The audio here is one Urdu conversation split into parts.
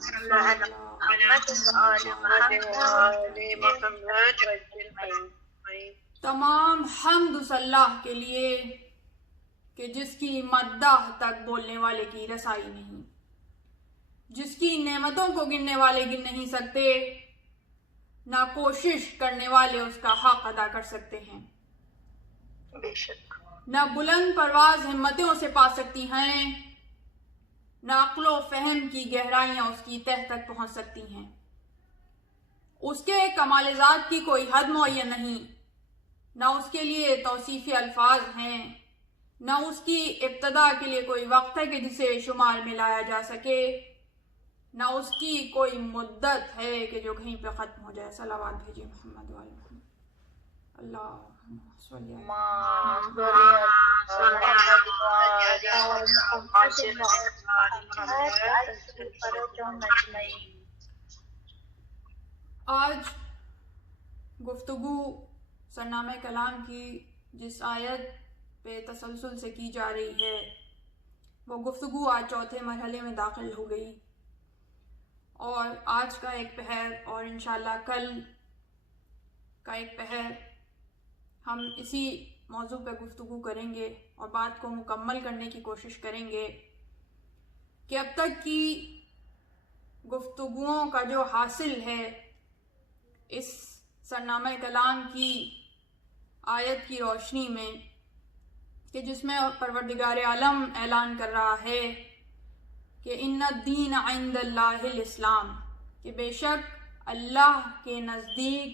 صلی اللہ علیہ وسلم۔ تمام حمد اس اللہ کے لیے کہ جس کی مداح تک بولنے والے کی رسائی نہیں، جس کی نعمتوں کو گننے والے گن نہیں سکتے، نہ کوشش کرنے والے اس کا حق ادا کر سکتے ہیں، بے شک نہ بلند پرواز ہمتیں اسے پا سکتی ہیں، نہ عقل و فہم کی گہرائیاں اس کی تہ تک پہنچ سکتی ہیں۔ اس کے کمال ذات کی کوئی حد معین نہیں، نہ اس کے لیے توصیفی الفاظ ہیں، نہ اس کی ابتدا کے لیے کوئی وقت ہے کہ جسے شمار میں لایا جا سکے، نہ اس کی کوئی مدت ہے کہ جو کہیں پہ ختم ہو جائے۔ صلوات بھیجیے محمد وعلی محمد۔ اللہم صلی آج گفتگو سرنامہ کلام کی جس آیت پہ تسلسل سے کی جا رہی ہے وہ گفتگو آج چوتھے مرحلے میں داخل ہو گئی، اور آج کا ایک پہر اور انشاءاللہ کل کا ایک پہر ہم اسی موضوع پہ گفتگو کریں گے اور بات کو مکمل کرنے کی کوشش کریں گے کہ اب تک کی گفتگوؤں کا جو حاصل ہے اس سرنامہ کلام کی آیت کی روشنی میں، کہ جس میں پروردگار عالم اعلان کر رہا ہے کہ ان الدین عند اللہ الاسلام، کہ بے شک اللہ کے نزدیک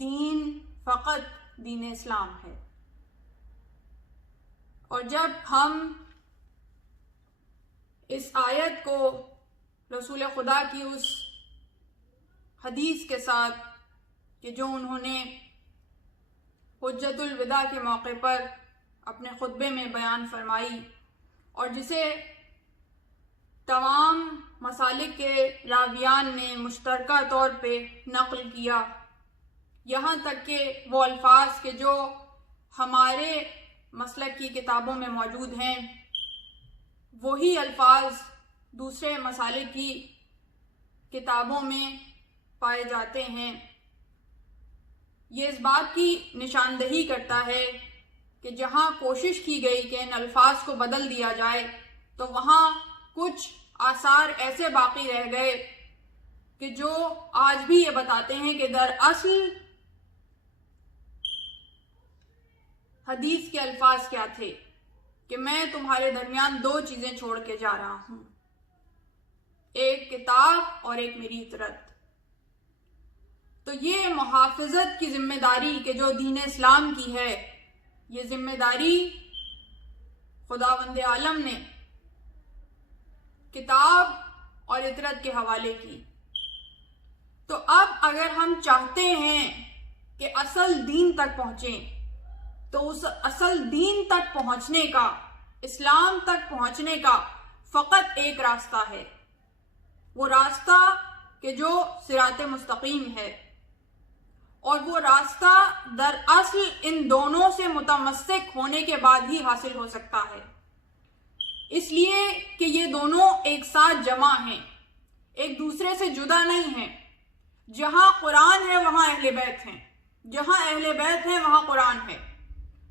دین فقط دین اسلام ہے۔ اور جب ہم اس آیت کو رسول خدا کی اس حدیث کے ساتھ کہ جو انہوں نے حجت الوداع کے موقع پر اپنے خطبے میں بیان فرمائی، اور جسے تمام مسالک کے راویان نے مشترکہ طور پہ نقل کیا، یہاں تک کہ وہ الفاظ کے جو ہمارے مسلک کی کتابوں میں موجود ہیں وہی الفاظ دوسرے مسالک کی کتابوں میں پائے جاتے ہیں، یہ اس بات کی نشاندہی کرتا ہے کہ جہاں کوشش کی گئی کہ ان الفاظ کو بدل دیا جائے تو وہاں کچھ آثار ایسے باقی رہ گئے کہ جو آج بھی یہ بتاتے ہیں کہ دراصل حدیث کے الفاظ کیا تھے، کہ میں تمہارے درمیان دو چیزیں چھوڑ کے جا رہا ہوں، ایک کتاب اور ایک میری اطرت۔ تو یہ محافظت کی ذمہ داری کہ جو دین اسلام کی ہے، یہ ذمہ داری خداوند عالم نے کتاب اور اطرت کے حوالے کی۔ تو اب اگر ہم چاہتے ہیں کہ اصل دین تک پہنچیں تو اس اصل دین تک پہنچنے کا، اسلام تک پہنچنے کا فقط ایک راستہ ہے، وہ راستہ کہ جو صراط مستقیم ہے، اور وہ راستہ دراصل ان دونوں سے متمسک ہونے کے بعد ہی حاصل ہو سکتا ہے، اس لیے کہ یہ دونوں ایک ساتھ جمع ہیں، ایک دوسرے سے جدا نہیں ہیں۔ جہاں قرآن ہے وہاں اہل بیت ہیں، جہاں اہل بیت ہیں وہاں قرآن ہے،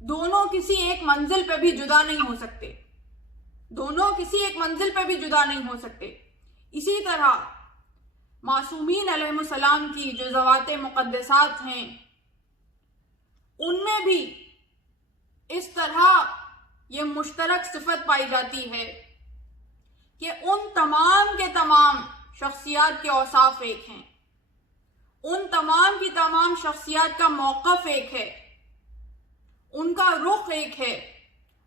دونوں کسی ایک منزل پہ بھی جدا نہیں ہو سکتے، دونوں کسی ایک منزل پہ بھی جدا نہیں ہو سکتے۔ اسی طرح معصومین علیہ السلام کی جو ذوات مقدسات ہیں ان میں بھی اس طرح یہ مشترک صفت پائی جاتی ہے کہ ان تمام کے تمام شخصیات کے اوصاف ایک ہیں، ان تمام کی تمام شخصیات کا موقف ایک ہے، ان کا رخ ایک ہے،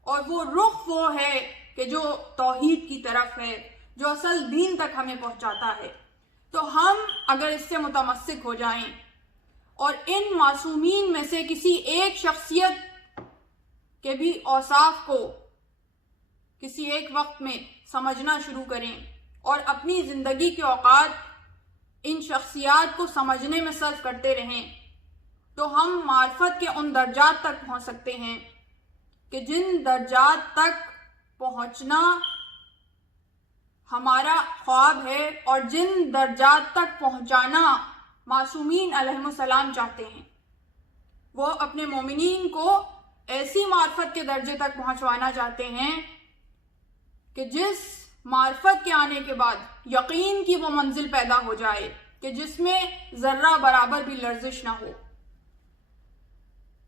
اور وہ رخ وہ ہے کہ جو توحید کی طرف ہے، جو اصل دین تک ہمیں پہنچاتا ہے۔ تو ہم اگر اس سے متمسک ہو جائیں اور ان معصومین میں سے کسی ایک شخصیت کے بھی اوصاف کو کسی ایک وقت میں سمجھنا شروع کریں اور اپنی زندگی کے اوقات ان شخصیات کو سمجھنے میں صرف کرتے رہیں، تو ہم معرفت کے ان درجات تک پہنچ سکتے ہیں کہ جن درجات تک پہنچنا ہمارا خواب ہے اور جن درجات تک پہنچانا معصومین علیہم السلام چاہتے ہیں، وہ اپنے مومنین کو ایسی معرفت کے درجے تک پہنچوانا چاہتے ہیں کہ جس معرفت کے آنے کے بعد یقین کی وہ منزل پیدا ہو جائے کہ جس میں ذرہ برابر بھی لرزش نہ ہو۔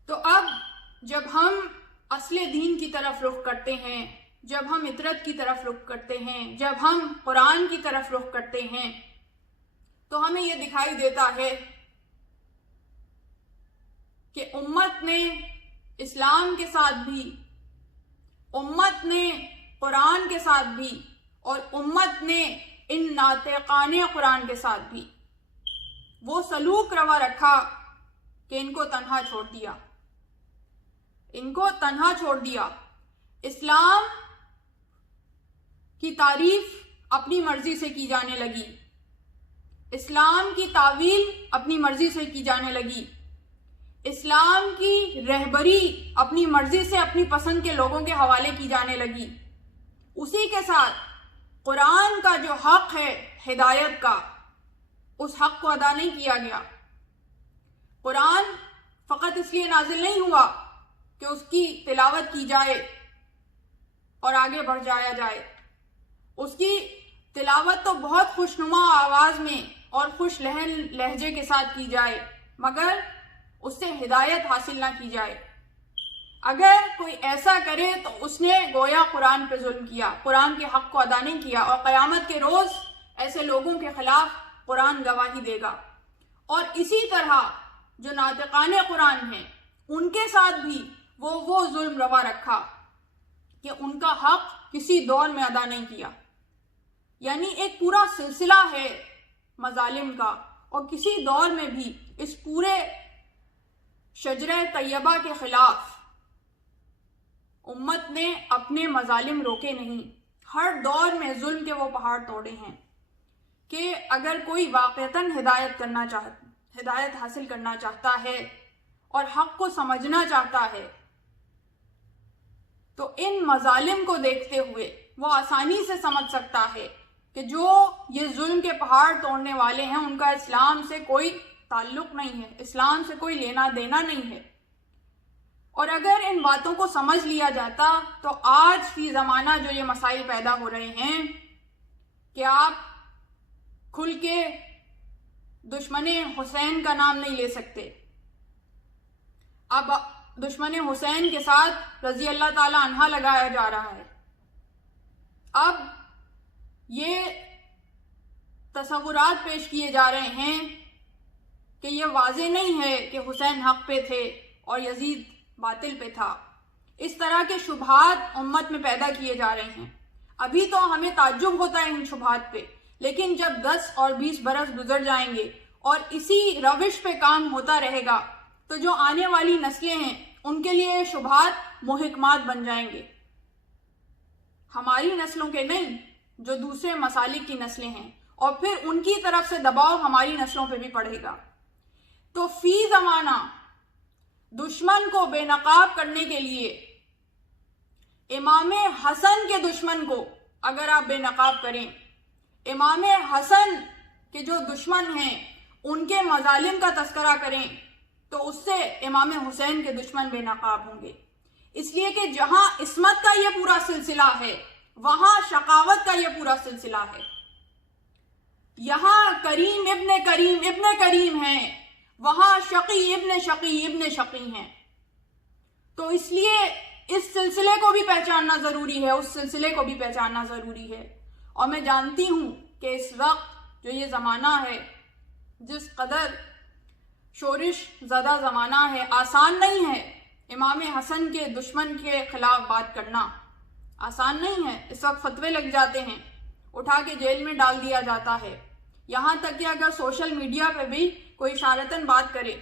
تو اب جب ہم اصل دین کی طرف رخ کرتے ہیں، جب ہم اطرت کی طرف رخ کرتے ہیں، جب ہم قرآن کی طرف رخ کرتے ہیں، تو ہمیں یہ دکھائی دیتا ہے کہ امت نے اسلام کے ساتھ بھی، امت نے قرآن کے ساتھ بھی، اور امت نے ان ناطقان قرآن کے ساتھ بھی وہ سلوک روا رکھا کہ ان کو تنہا چھوڑ دیا، ان کو تنہا چھوڑ دیا۔ اسلام کی تعریف اپنی مرضی سے کی جانے لگی، اسلام کی تعویل اپنی مرضی سے کی جانے لگی، اسلام کی رہبری اپنی مرضی سے اپنی پسند کے لوگوں کے حوالے کی جانے لگی۔ اسی کے ساتھ قرآن کا جو حق ہے ہدایت کا، اس حق کو ادا نہیں کیا گیا۔ قرآن فقط اس لیے نازل نہیں ہوا کہ اس کی تلاوت کی جائے اور آگے بڑھ جایا جائے، اس کی تلاوت تو بہت خوشنما آواز میں اور خوش لہن لہجے کے ساتھ کی جائے، مگر اس سے ہدایت حاصل نہ کی جائے۔ اگر کوئی ایسا کرے تو اس نے گویا قرآن پہ ظلم کیا، قرآن کے حق کو ادا نہیں کیا، اور قیامت کے روز ایسے لوگوں کے خلاف قرآن گواہی دے گا۔ اور اسی طرح جو ناطقان قرآن ہیں ان کے ساتھ بھی وہ ظلم روا رکھا کہ ان کا حق کسی دور میں ادا نہیں کیا۔ یعنی ایک پورا سلسلہ ہے مظالم کا، اور کسی دور میں بھی اس پورے شجرہ طیبہ کے خلاف امت نے اپنے مظالم روکے نہیں۔ ہر دور میں ظلم کے وہ پہاڑ توڑے ہیں کہ اگر کوئی واقعتاً ہدایت حاصل کرنا چاہتا ہے اور حق کو سمجھنا چاہتا ہے تو ان مظالم کو دیکھتے ہوئے وہ آسانی سے سمجھ سکتا ہے کہ جو یہ ظلم کے پہاڑ توڑنے والے ہیں ان کا اسلام سے کوئی تعلق نہیں ہے، اسلام سے کوئی لینا دینا نہیں ہے۔ اور اگر ان باتوں کو سمجھ لیا جاتا تو آج فی زمانہ جو یہ مسائل پیدا ہو رہے ہیں کہ آپ کھل کے دشمن حسین کا نام نہیں لے سکتے، اب دشمن حسین کے ساتھ رضی اللہ تعالی عنہ لگایا جا رہا ہے۔ اب یہ تصورات پیش کیے جا رہے ہیں کہ یہ واضح نہیں ہے کہ حسین حق پہ تھے اور یزید باطل پہ تھا۔ اس طرح کے شبہات امت میں پیدا کیے جا رہے ہیں۔ ابھی تو ہمیں تعجب ہوتا ہے ان شبہات پہ، لیکن جب 10 اور 20 برس گزر جائیں گے اور اسی روش پہ کام ہوتا رہے گا تو جو آنے والی نسلیں ہیں ان کے لیے یہ شبہات محکمات بن جائیں گے، ہماری نسلوں کے نہیں، جو دوسرے مسالک کی نسلیں ہیں، اور پھر ان کی طرف سے دباؤ ہماری نسلوں پہ بھی پڑے گا۔ تو فی زمانہ دشمن کو بے نقاب کرنے کے لیے امام حسن کے دشمن کو اگر آپ بے نقاب کریں، امام حسن کے جو دشمن ہیں ان کے مظالم کا تذکرہ کریں تو اس سے امام حسین کے دشمن بے نقاب ہوں گے۔ اس لیے کہ جہاں عصمت کا یہ پورا سلسلہ ہے وہاں شقاوت کا یہ پورا سلسلہ ہے۔ یہاں کریم ابن کریم ہیں، وہاں شقی ابن شقی ہیں۔ تو اس لیے اس سلسلے کو بھی پہچاننا ضروری ہے، اس سلسلے کو بھی پہچاننا ضروری ہے۔ اور میں جانتی ہوں کہ اس وقت جو یہ زمانہ ہے، جس قدر شورش زدہ زمانہ ہے، آسان نہیں ہے امام حسن کے دشمن کے خلاف بات کرنا، آسان نہیں ہے۔ اس وقت فتوے لگ جاتے ہیں، اٹھا کے جیل میں ڈال دیا جاتا ہے، یہاں تک کہ اگر سوشل میڈیا پہ بھی کوئی اشارتاً بات کرے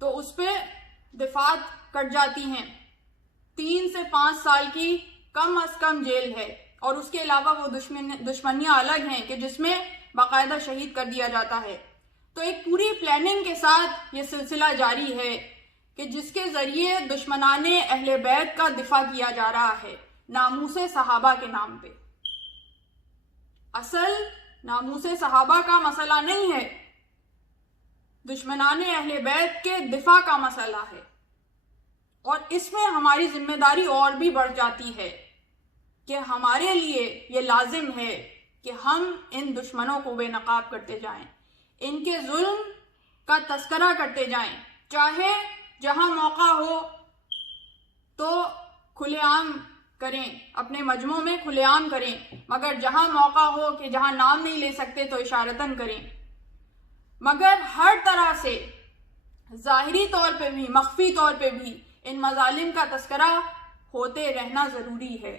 تو اس پہ دفعات کٹ جاتی ہیں۔ 3 سے 5 سال کی کم از کم جیل ہے، اور اس کے علاوہ وہ دشمنیاں الگ ہیں کہ جس میں باقاعدہ شہید کر دیا جاتا ہے۔ تو ایک پوری پلاننگ کے ساتھ یہ سلسلہ جاری ہے کہ جس کے ذریعے دشمنان اہل بیت کا دفاع کیا جا رہا ہے ناموس صحابہ کے نام پہ۔ اصل ناموس صحابہ کا مسئلہ نہیں ہے، دشمنان اہل بیت کے دفاع کا مسئلہ ہے، اور اس میں ہماری ذمہ داری اور بھی بڑھ جاتی ہے کہ ہمارے لیے یہ لازم ہے کہ ہم ان دشمنوں کو بے نقاب کرتے جائیں، ان کے ظلم کا تذکرہ کرتے جائیں، چاہے جہاں موقع ہو تو کھلے عام کریں، اپنے مجموع میں کھلے عام کریں، مگر جہاں موقع ہو کہ جہاں نام نہیں لے سکتے تو اشارتاً کریں، مگر ہر طرح سے ظاہری طور پہ بھی مخفی طور پہ بھی ان مظالم کا تذکرہ ہوتے رہنا ضروری ہے۔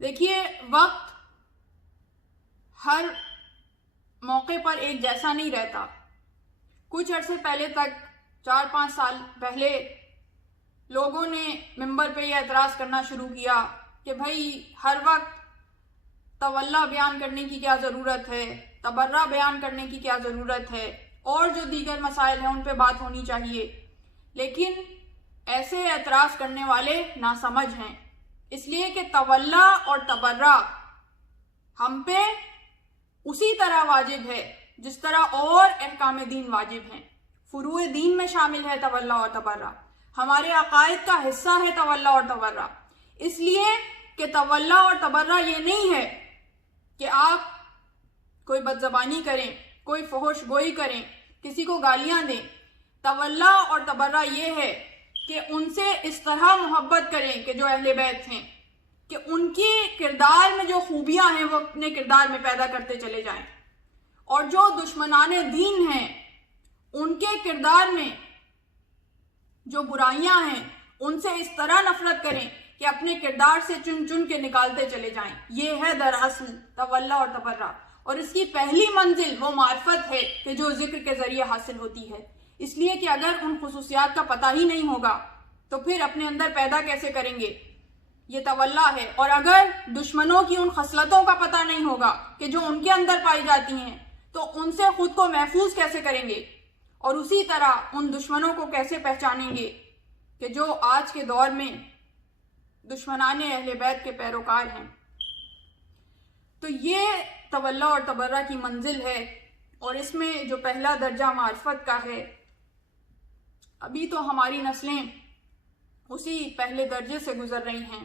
دیکھیے، وقت ہر موقع پر ایک جیسا نہیں رہتا۔ کچھ عرصے پہلے تک 4-5 سال پہلے لوگوں نے ممبر پہ یہ اعتراض کرنا شروع کیا کہ بھائی ہر وقت تولا بیان کرنے کی کیا ضرورت ہے، تبرہ بیان کرنے کی کیا ضرورت ہے، اور جو دیگر مسائل ہیں ان پہ بات ہونی چاہیے۔ لیکن ایسے اعتراض کرنے والے ناسمجھ ہیں، اس لیے کہ تولا اور تبرہ ہم پہ اسی طرح واجب ہے جس طرح اور احکام دین واجب ہیں، فروع دین میں شامل ہے تولا اور تبرہ، ہمارے عقائد کا حصہ ہے تولا اور تبرہ۔ اس لیے کہ تولا اور تبرہ یہ نہیں ہے کہ آپ کوئی بدزبانی کریں، کوئی فحش گوئی کریں، کسی کو گالیاں دیں۔ تولا اور تبرہ یہ ہے کہ ان سے اس طرح محبت کریں کہ جو اہل بیت ہیں، کہ ان کی کردار میں جو خوبیاں ہیں وہ اپنے کردار میں پیدا کرتے چلے جائیں، اور جو دشمنان دین ہیں ان کے کردار میں جو برائیاں ہیں ان سے اس طرح نفرت کریں کہ اپنے کردار سے چن چن کے نکالتے چلے جائیں۔ یہ ہے دراصل تولا اور تبرہ، اور اس کی پہلی منزل وہ معرفت ہے کہ جو ذکر کے ذریعے حاصل ہوتی ہے۔ اس لیے کہ اگر ان خصوصیات کا پتہ ہی نہیں ہوگا تو پھر اپنے اندر پیدا کیسے کریں گے؟ یہ تولا ہے۔ اور اگر دشمنوں کی ان خصلتوں کا پتہ نہیں ہوگا کہ جو ان کے اندر پائی جاتی ہیں تو ان سے خود کو محفوظ کیسے کریں گے، اور اسی طرح ان دشمنوں کو کیسے پہچانیں گے کہ جو آج کے دور میں دشمنان اہل بیت کے پیروکار ہیں۔ تو یہ تولا اور تبرہ کی منزل ہے، اور اس میں جو پہلا درجہ معرفت کا ہے، ابھی تو ہماری نسلیں اسی پہلے درجے سے گزر رہی ہیں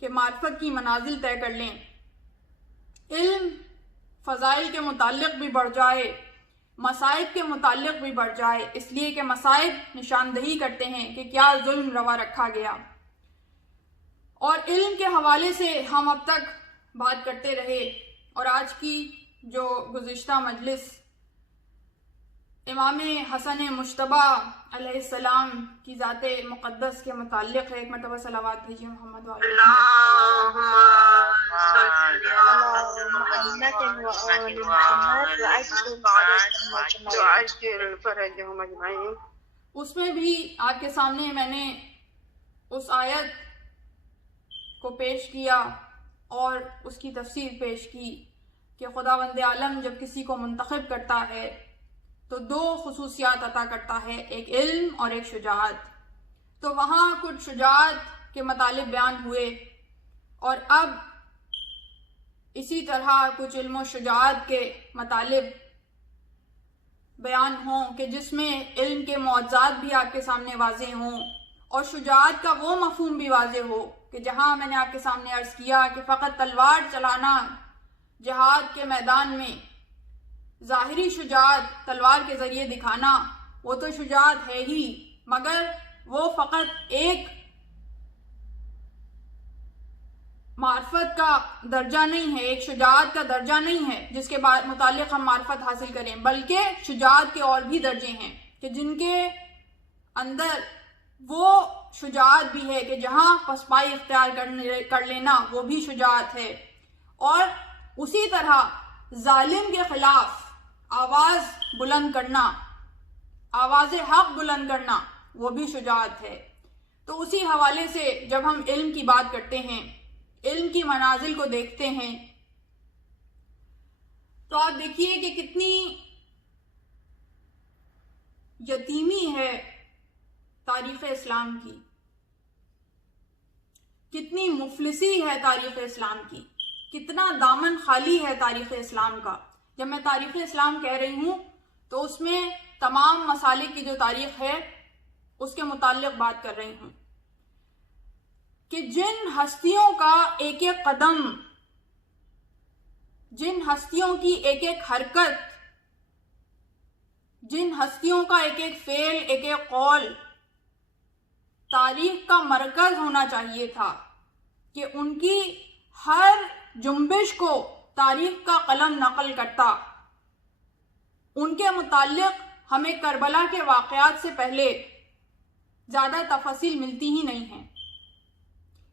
کہ معرفت کی منازل طے کر لیں، علم فضائل کے متعلق بھی بڑھ جائے، مصائب کے متعلق بھی بڑھ جائے، اس لیے کہ مصائب نشاندہی کرتے ہیں کہ کیا ظلم روا رکھا گیا۔ اور علم کے حوالے سے ہم اب تک بات کرتے رہے، اور آج کی جو گزشتہ مجلس امام حسن مجتبی علیہ السلام کی ذات مقدس کے متعلق ہے۔ ایک مرتبہ صلوات بھیجیے محمد اس میں بھی آپ کے سامنے میں نے اس آیت کو پیش کیا اور اس کی تفسیر پیش کی کہ خداوند عالم جب کسی کو منتخب کرتا ہے تو 2 خصوصیات عطا کرتا ہے، ایک علم اور ایک شجاعت۔ تو وہاں کچھ شجاعت کے مطالب بیان ہوئے، اور اب اسی طرح کچھ علم و شجاعت کے مطالب بیان ہوں کہ جس میں علم کے معجزات بھی آپ کے سامنے واضح ہوں، اور شجاعت کا وہ مفہوم بھی واضح ہو کہ جہاں میں نے آپ کے سامنے عرض کیا کہ فقط تلوار چلانا جہاد کے میدان میں، ظاہری شجاعت تلوار کے ذریعے دکھانا وہ تو شجاعت ہے ہی، مگر وہ فقط ایک معرفت کا درجہ نہیں ہے، ایک شجاعت کا درجہ نہیں ہے جس کے متعلق ہم معرفت حاصل کریں، بلکہ شجاعت کے اور بھی درجے ہیں کہ جن کے اندر وہ شجاعت بھی ہے کہ جہاں پسپائی اختیار کر لینا وہ بھی شجاعت ہے، اور اسی طرح ظالم کے خلاف آواز بلند کرنا، آواز حق بلند کرنا وہ بھی شجاعت ہے۔ تو اسی حوالے سے جب ہم علم کی بات کرتے ہیں، علم کی منازل کو دیکھتے ہیں، تو آپ دیکھیے کہ کتنی یتیمی ہے تاریخ اسلام کی، کتنی مفلسی ہے تاریخ اسلام کی۔ کتنا دامن خالی ہے تاریخ اسلام کا. جب میں تاریخ اسلام کہہ رہی ہوں تو اس میں تمام مسالک کی جو تاریخ ہے اس کے متعلق بات کر رہی ہوں کہ جن ہستیوں کا ایک ایک قدم، جن ہستیوں کی ایک ایک حرکت، جن ہستیوں کا ایک ایک فعل، ایک ایک قول تاریخ کا مرکز ہونا چاہیے تھا، کہ ان کی ہر جنبش کو تاریخ کا قلم نقل کرتا. ان کے متعلق ہمیں کربلا کے واقعات سے پہلے زیادہ تفاصیل ملتی ہی نہیں ہیں.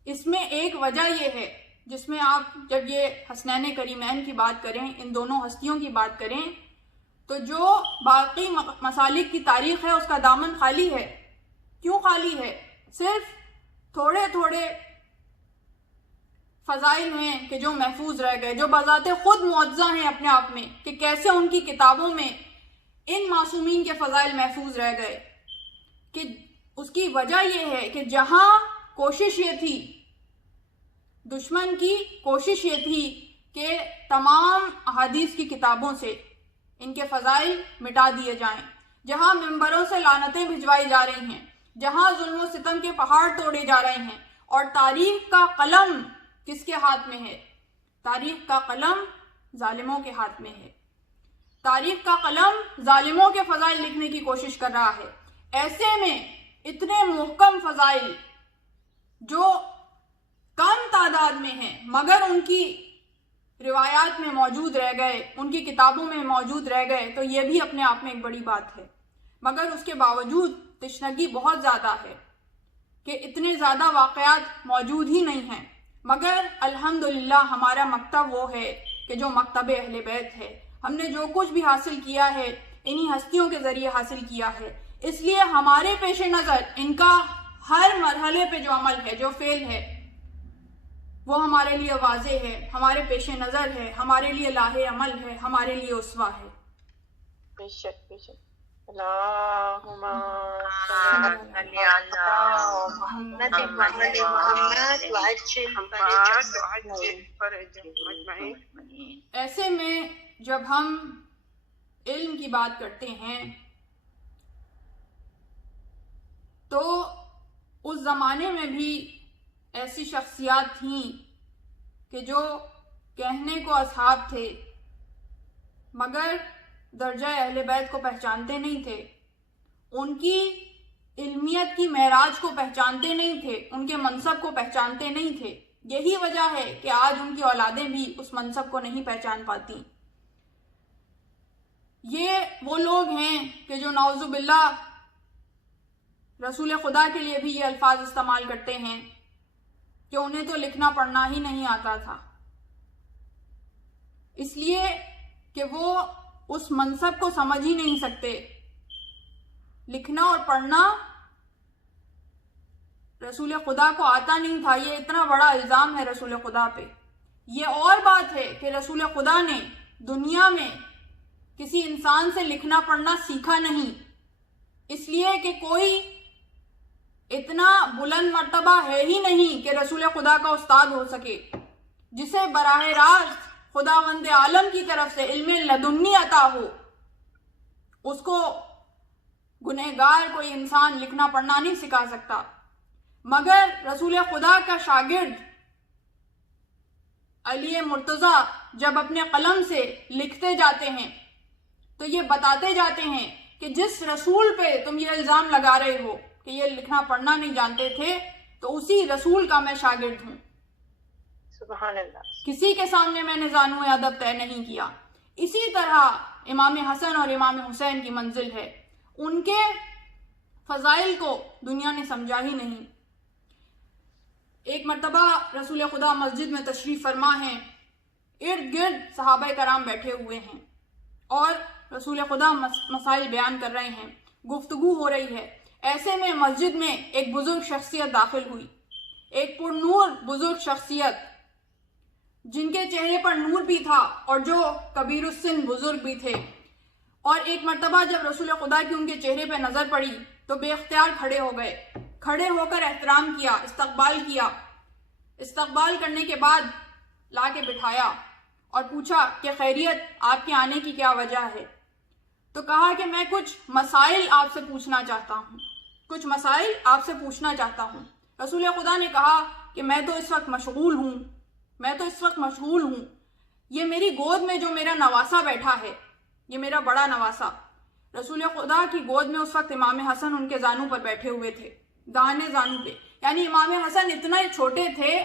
اس میں ایک وجہ یہ ہے، جس میں آپ جب یہ حسنین کریمین کی بات کریں، ان دونوں ہستیوں کی بات کریں، تو جو باقی مسالک کی تاریخ ہے اس کا دامن خالی ہے. کیوں خالی ہے؟ صرف تھوڑے تھوڑے فضائل ہیں کہ جو محفوظ رہ گئے، جو بذات خود معجزہ ہیں اپنے آپ میں، کہ کیسے ان کی کتابوں میں ان معصومین کے فضائل محفوظ رہ گئے. کہ اس کی وجہ یہ ہے کہ جہاں کوشش یہ تھی، دشمن کی کوشش یہ تھی کہ تمام احادیث کی کتابوں سے ان کے فضائل مٹا دیے جائیں، جہاں منبروں سے لعنتیں بھجوائی جا رہی ہیں، جہاں ظلم و ستم کے پہاڑ توڑے جا رہے ہیں، اور تاریخ کا قلم کس کے ہاتھ میں ہے؟ تاریخ کا قلم ظالموں کے ہاتھ میں ہے. تاریخ کا قلم ظالموں کے فضائل لکھنے کی کوشش کر رہا ہے. ایسے میں اتنے محکم فضائل جو کم تعداد میں ہیں مگر ان کی روایات میں موجود رہ گئے، ان کی کتابوں میں موجود رہ گئے، تو یہ بھی اپنے آپ میں ایک بڑی بات ہے. مگر اس کے باوجود تشنگی بہت زیادہ ہے کہ اتنے زیادہ واقعات موجود ہی نہیں ہیں. مگر الحمدللہ ہمارا مکتب وہ ہے کہ جو مکتب اہل بیت ہے. ہم نے جو کچھ بھی حاصل کیا ہے انہی ہستیوں کے ذریعے حاصل کیا ہے. اس لیے ہمارے پیش نظر ان کا ہر مرحلے پہ جو عمل ہے، جو فعل ہے، وہ ہمارے لیے واضح ہے، ہمارے پیش نظر ہے، ہمارے لیے لاہ عمل ہے، ہمارے لیے اسوہ ہے. بے شک بے شک. اللہم صلی علی محمد وعجل فرجهم اجمعین. ایسے میں جب ہم علم کی بات کرتے ہیں تو اس زمانے میں بھی ایسی شخصیات تھیں کہ جو کہنے کو اصحاب تھے مگر درجہ اہل بیت کو پہچانتے نہیں تھے، ان کی علمیت کی معراج کو پہچانتے نہیں تھے، ان کے منصب کو پہچانتے نہیں تھے. یہی وجہ ہے کہ آج ان کی اولادیں بھی اس منصب کو نہیں پہچان پاتی. یہ وہ لوگ ہیں کہ جو نعوذ باللہ رسول خدا کے لیے بھی یہ الفاظ استعمال کرتے ہیں کہ انہیں تو لکھنا پڑھنا ہی نہیں آتا تھا، اس لیے کہ وہ اس منصب کو سمجھ ہی نہیں سکتے. لکھنا اور پڑھنا رسول خدا کو آتا نہیں تھا، یہ اتنا بڑا الزام ہے رسول خدا پہ. یہ اور بات ہے کہ رسول خدا نے دنیا میں کسی انسان سے لکھنا پڑھنا سیکھا نہیں، اس لیے کہ کوئی اتنا بلند مرتبہ ہے ہی نہیں کہ رسول خدا کا استاد ہو سکے، جسے براہ راست خداوند عالم کی طرف سے علم لدنی عطا ہو. اس کو گنہگار کوئی انسان لکھنا پڑھنا نہیں سکھا سکتا. مگر رسول خدا کا شاگرد علی مرتضیٰ جب اپنے قلم سے لکھتے جاتے ہیں تو یہ بتاتے جاتے ہیں کہ جس رسول پہ تم یہ الزام لگا رہے ہو کہ یہ لکھنا پڑھنا نہیں جانتے تھے، تو اسی رسول کا میں شاگرد ہوں. سبحان اللہ. کسی کے سامنے میں نے زانو ادب طے نہیں کیا. اسی طرح امام حسن اور امام حسین کی منزل ہے. ان کے فضائل کو دنیا نے سمجھا ہی نہیں. ایک مرتبہ رسول خدا مسجد میں تشریف فرما ہیں، ارد گرد صحابہ کرام بیٹھے ہوئے ہیں اور رسول خدا مسائل بیان کر رہے ہیں، گفتگو ہو رہی ہے. ایسے میں مسجد میں ایک بزرگ شخصیت داخل ہوئی، ایک پر نور بزرگ شخصیت جن کے چہرے پر نور بھی تھا اور جو کبیر السن بزرگ بھی تھے. اور ایک مرتبہ جب رسول خدا کی ان کے چہرے پہ نظر پڑی تو بے اختیار کھڑے ہو گئے. کھڑے ہو کر احترام کیا، استقبال کیا. استقبال کرنے کے بعد لا کے بٹھایا اور پوچھا کہ خیریت، آپ کے آنے کی کیا وجہ ہے؟ تو کہا کہ میں کچھ مسائل آپ سے پوچھنا چاہتا ہوں، کچھ مسائل آپ سے پوچھنا چاہتا ہوں۔ رسول خدا نے کہا کہ میں تو اس وقت مشغول ہوں، یہ میری گود میں جو میرا نواسا بیٹھا ہے، یہ میرا بڑا نواسا۔ رسول خدا کی گود میں اس وقت امام حسن ان کے زانو پر بیٹھے ہوئے تھے، داہنے زانو پہ، یعنی امام حسن اتنا چھوٹے تھے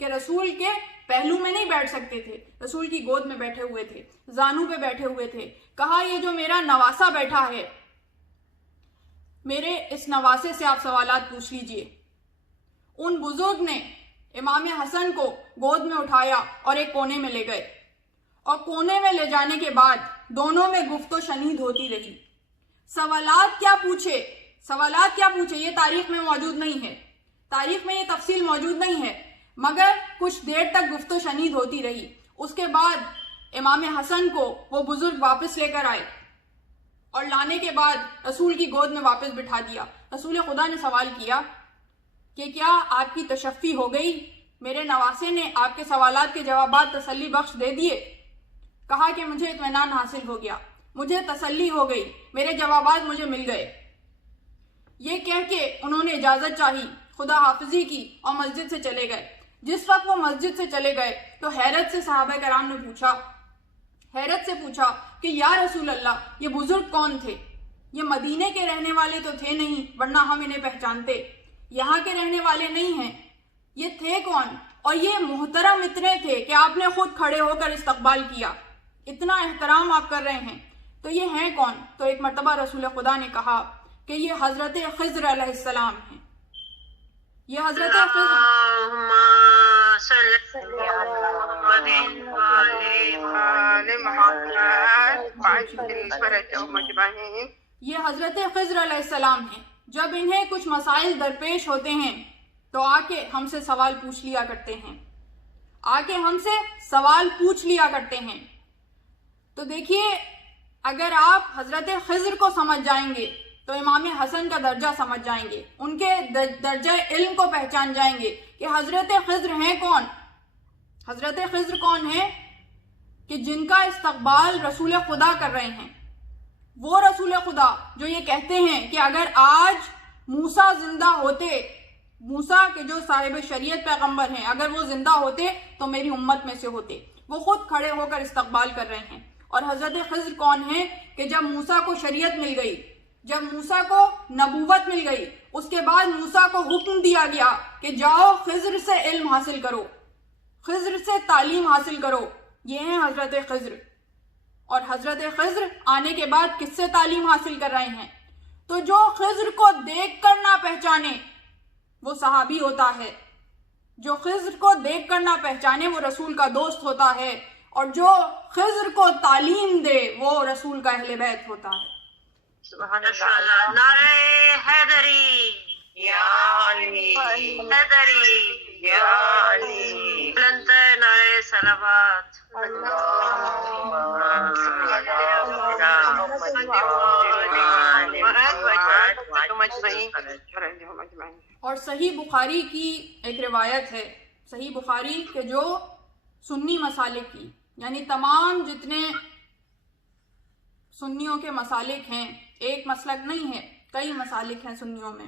کہ رسول کے پہلو میں نہیں بیٹھ سکتے تھے، رسول کی گود میں بیٹھے ہوئے تھے، زانو پہ بیٹھے ہوئے تھے۔ کہا یہ جو میرا نواسا بیٹھا ہے، میرے اس نواسے سے آپ سوالات پوچھ لیجئے۔ ان بزرگ نے امام حسن کو گود میں اٹھایا اور ایک کونے میں لے گئے، اور کونے میں لے جانے کے بعد دونوں میں گفت و شنید ہوتی رہی۔ سوالات کیا پوچھے یہ تاریخ میں موجود نہیں ہے، تاریخ میں یہ تفصیل موجود نہیں ہے، مگر کچھ دیر تک گفت و شنید ہوتی رہی۔ اس کے بعد امام حسن کو وہ بزرگ واپس لے کر آئے، اور لانے کے بعد رسول کی گود میں واپس بٹھا دیا۔ رسول خدا نے سوال کیا کہ کیا آپ کی تشفی ہو گئی؟ میرے نواسے نے آپ کے سوالات کے جوابات تسلی بخش دے دیے؟ کہا کہ مجھے اطمینان حاصل ہو گیا، مجھے تسلی ہو گئی، میرے جوابات مجھے مل گئے۔ یہ کہہ کے انہوں نے اجازت چاہی، خدا حافظی کی، اور مسجد سے چلے گئے۔ جس وقت وہ مسجد سے چلے گئے تو حیرت سے صحابہ کرام نے پوچھا کہ یا رسول اللہ، یہ بزرگ کون تھے؟ یہ مدینے کے رہنے والے تو تھے نہیں، ورنہ ہم انہیں پہچانتے، یہاں کے رہنے والے نہیں ہیں، یہ تھے کون؟ اور یہ محترم اتنے تھے کہ آپ نے خود کھڑے ہو کر استقبال کیا، اتنا احترام آپ کر رہے ہیں، تو یہ ہیں کون؟ تو ایک مرتبہ رسول خدا نے کہا کہ یہ حضرت خضر علیہ السلام ہیں، یہ حضرت خضر علیہ السلام ہیں۔ جب انہیں کچھ مسائل درپیش ہوتے ہیں تو آ کے ہم سے سوال پوچھ لیا کرتے ہیں، تو دیکھیے اگر آپ حضرت خضر کو سمجھ جائیں گے تو امام حسن کا درجہ سمجھ جائیں گے، ان کے درجہ علم کو پہچان جائیں گے کہ حضرت خضر ہیں کون؟ حضرت خضر کون ہیں کہ جن کا استقبال رسول خدا کر رہے ہیں، وہ رسول خدا جو یہ کہتے ہیں کہ اگر آج موسیٰ زندہ ہوتے، موسیٰ کے جو صاحب شریعت پیغمبر ہیں، اگر وہ زندہ ہوتے تو میری امت میں سے ہوتے، وہ خود کھڑے ہو کر استقبال کر رہے ہیں۔ اور حضرت خضر کون ہیں کہ جب موسیٰ کو شریعت مل گئی، جب موسیٰ کو نبوت مل گئی، اس کے بعد موسیٰ کو حکم دیا گیا کہ جاؤ خضر سے علم حاصل کرو، خضر سے تعلیم حاصل کرو، یہ ہیں حضرت خضر۔ اور حضرت خضر آنے کے بعد کس سے تعلیم حاصل کر رہے ہیں؟ تو جو خضر کو دیکھ کر نہ پہچانے وہ صحابی ہوتا ہے، جو خضر کو دیکھ کر نہ پہچانے وہ رسول کا دوست ہوتا ہے، اور جو خضر کو تعلیم دے وہ رسول کا اہل بیت ہوتا ہے۔ سبحان اللہ۔ نعرہ حیدری یا علی، حیدری یا علی، بلند نعرہ صلوات اور صحیح بخاری کی ایک روایت ہے، صحیح بخاری کے جو سنی مسالک کی، یعنی تمام جتنے سنیوں کے مسالک ہیں، ایک مسلک نہیں ہے، کئی مسالک ہیں سنیوں میں،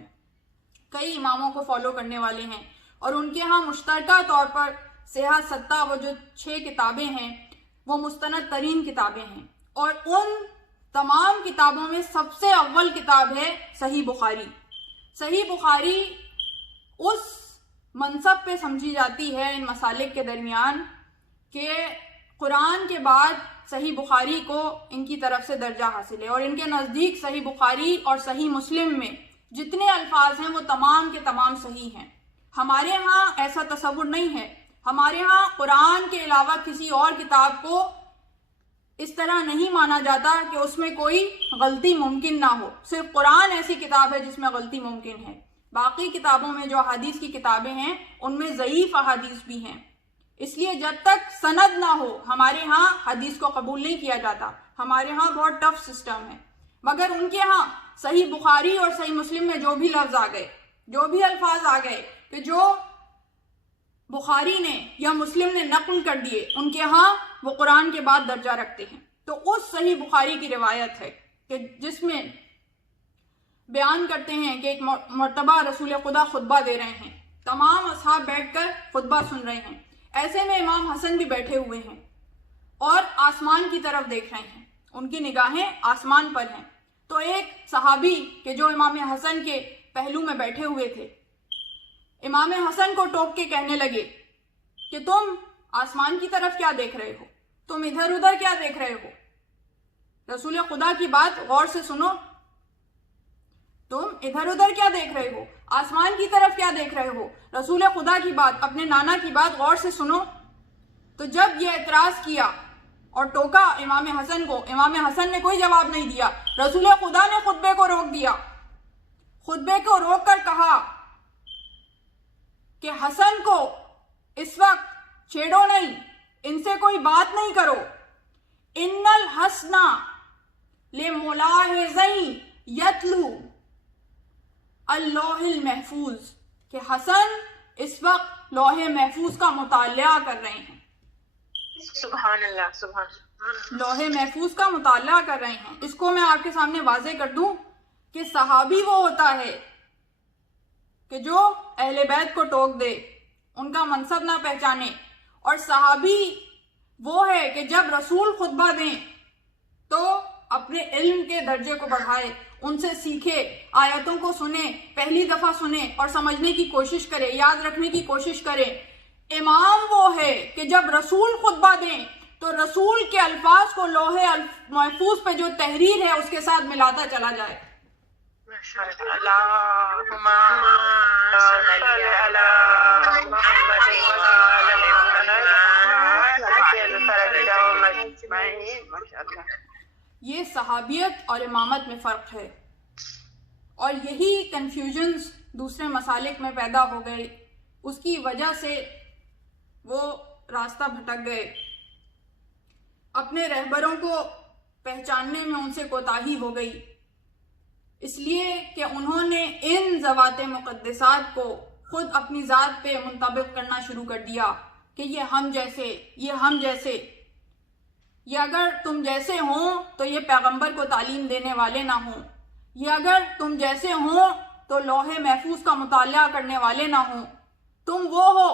کئی اماموں کو فالو کرنے والے ہیں، اور ان کے ہاں مشترکہ طور پر صحاح ستہ وہ جو 6 کتابیں ہیں وہ مستند ترین کتابیں ہیں، اور ان تمام کتابوں میں سب سے اول کتاب ہے صحیح بخاری۔ صحیح بخاری اس منصب پہ سمجھی جاتی ہے ان مسالک کے درمیان کہ قرآن کے بعد صحیح بخاری کو ان کی طرف سے درجہ حاصل ہے، اور ان کے نزدیک صحیح بخاری اور صحیح مسلم میں جتنے الفاظ ہیں وہ تمام کے تمام صحیح ہیں۔ ہمارے ہاں ایسا تصور نہیں ہے، ہمارے ہاں قرآن کے علاوہ کسی اور کتاب کو اس طرح نہیں مانا جاتا کہ اس میں کوئی غلطی ممکن نہ ہو، صرف قرآن ایسی کتاب ہے جس میں غلطی ممکن ہے۔ باقی کتابوں میں جو احادیث کی کتابیں ہیں ان میں ضعیف احادیث بھی ہیں، اس لیے جب تک سند نہ ہو ہمارے ہاں حدیث کو قبول نہیں کیا جاتا، ہمارے ہاں بہت ٹف سسٹم ہے۔ مگر ان کے ہاں صحیح بخاری اور صحیح مسلم میں جو بھی لفظ آ گئے، جو بھی الفاظ آ گئے کہ جو بخاری نے یا مسلم نے نقل کر دیے ان کے ہاں وہ قرآن کے بعد درجہ رکھتے ہیں۔ تو اس صحیح بخاری کی روایت ہے کہ جس میں بیان کرتے ہیں کہ ایک مرتبہ رسول خدا خطبہ دے رہے ہیں، تمام اصحاب بیٹھ کر خطبہ سن رہے ہیں، ایسے میں امام حسن بھی بیٹھے ہوئے ہیں اور آسمان کی طرف دیکھ رہے ہیں، ان کی نگاہیں آسمان پر ہیں۔ تو ایک صحابی کہ جو امام حسن کے پہلو میں بیٹھے ہوئے تھے، امام حسن کو ٹوک کے کہنے لگے کہ تم آسمان کی طرف کیا دیکھ رہے ہو، تم ادھر ادھر کیا دیکھ رہے ہو، رسول خدا کی بات غور سے سنو، تم ادھر ادھر کیا دیکھ رہے ہو، آسمان کی طرف کیا دیکھ رہے ہو، رسول خدا کی بات، اپنے نانا کی بات غور سے سنو۔ تو جب یہ اعتراض کیا اور ٹوکا امام حسن کو، امام حسن نے کوئی جواب نہیں دیا، رسول خدا نے خطبے کو روک دیا، خطبے کو روک کر کہا کہ حسن کو اس وقت چھیڑو نہیں، ان سے کوئی بات نہیں کرو، ان الحسن لملاحظین یتلو اللوح المحفوظ، کہ حسن اس وقت لوح محفوظ کا مطالعہ کر رہے ہیں، سبحان اللہ، سبحان اللہ۔ لوح محفوظ کا مطالعہ کر رہے ہیں۔ اس کو میں آپ کے سامنے واضح کر دوں کہ صحابی وہ ہوتا ہے کہ جو اہل بیت کو ٹوک دے، ان کا منصب نہ پہچانے، اور صحابی وہ ہے کہ جب رسول خطبہ دیں تو اپنے علم کے درجے کو بڑھائے، ان سے سیکھے، آیتوں کو سنے، پہلی دفعہ سنے اور سمجھنے کی کوشش کرے، یاد رکھنے کی کوشش کرے۔ امام وہ ہے کہ جب رسول خطبہ دیں تو رسول کے الفاظ کو لوح محفوظ پہ جو تحریر ہے اس کے ساتھ ملاتا چلا جائے۔ اللہم صل علی محمد یہ صحابیت اور امامت میں فرق ہے، اور یہی کنفیوژنز دوسرے مسالک میں پیدا ہو گئے، اس کی وجہ سے وہ راستہ بھٹک گئے، اپنے رہبروں کو پہچاننے میں ان سے کوتاہی ہو گئی، اس لیے کہ انہوں نے ان ذوات مقدسات کو خود اپنی ذات پہ منطبق کرنا شروع کر دیا کہ یہ ہم جیسے، یہ ہم جیسے، یہ اگر تم جیسے ہوں تو یہ پیغمبر کو تعلیم دینے والے نہ ہوں، یہ اگر تم جیسے ہوں تو لوح محفوظ کا مطالعہ کرنے والے نہ ہوں، تم وہ ہو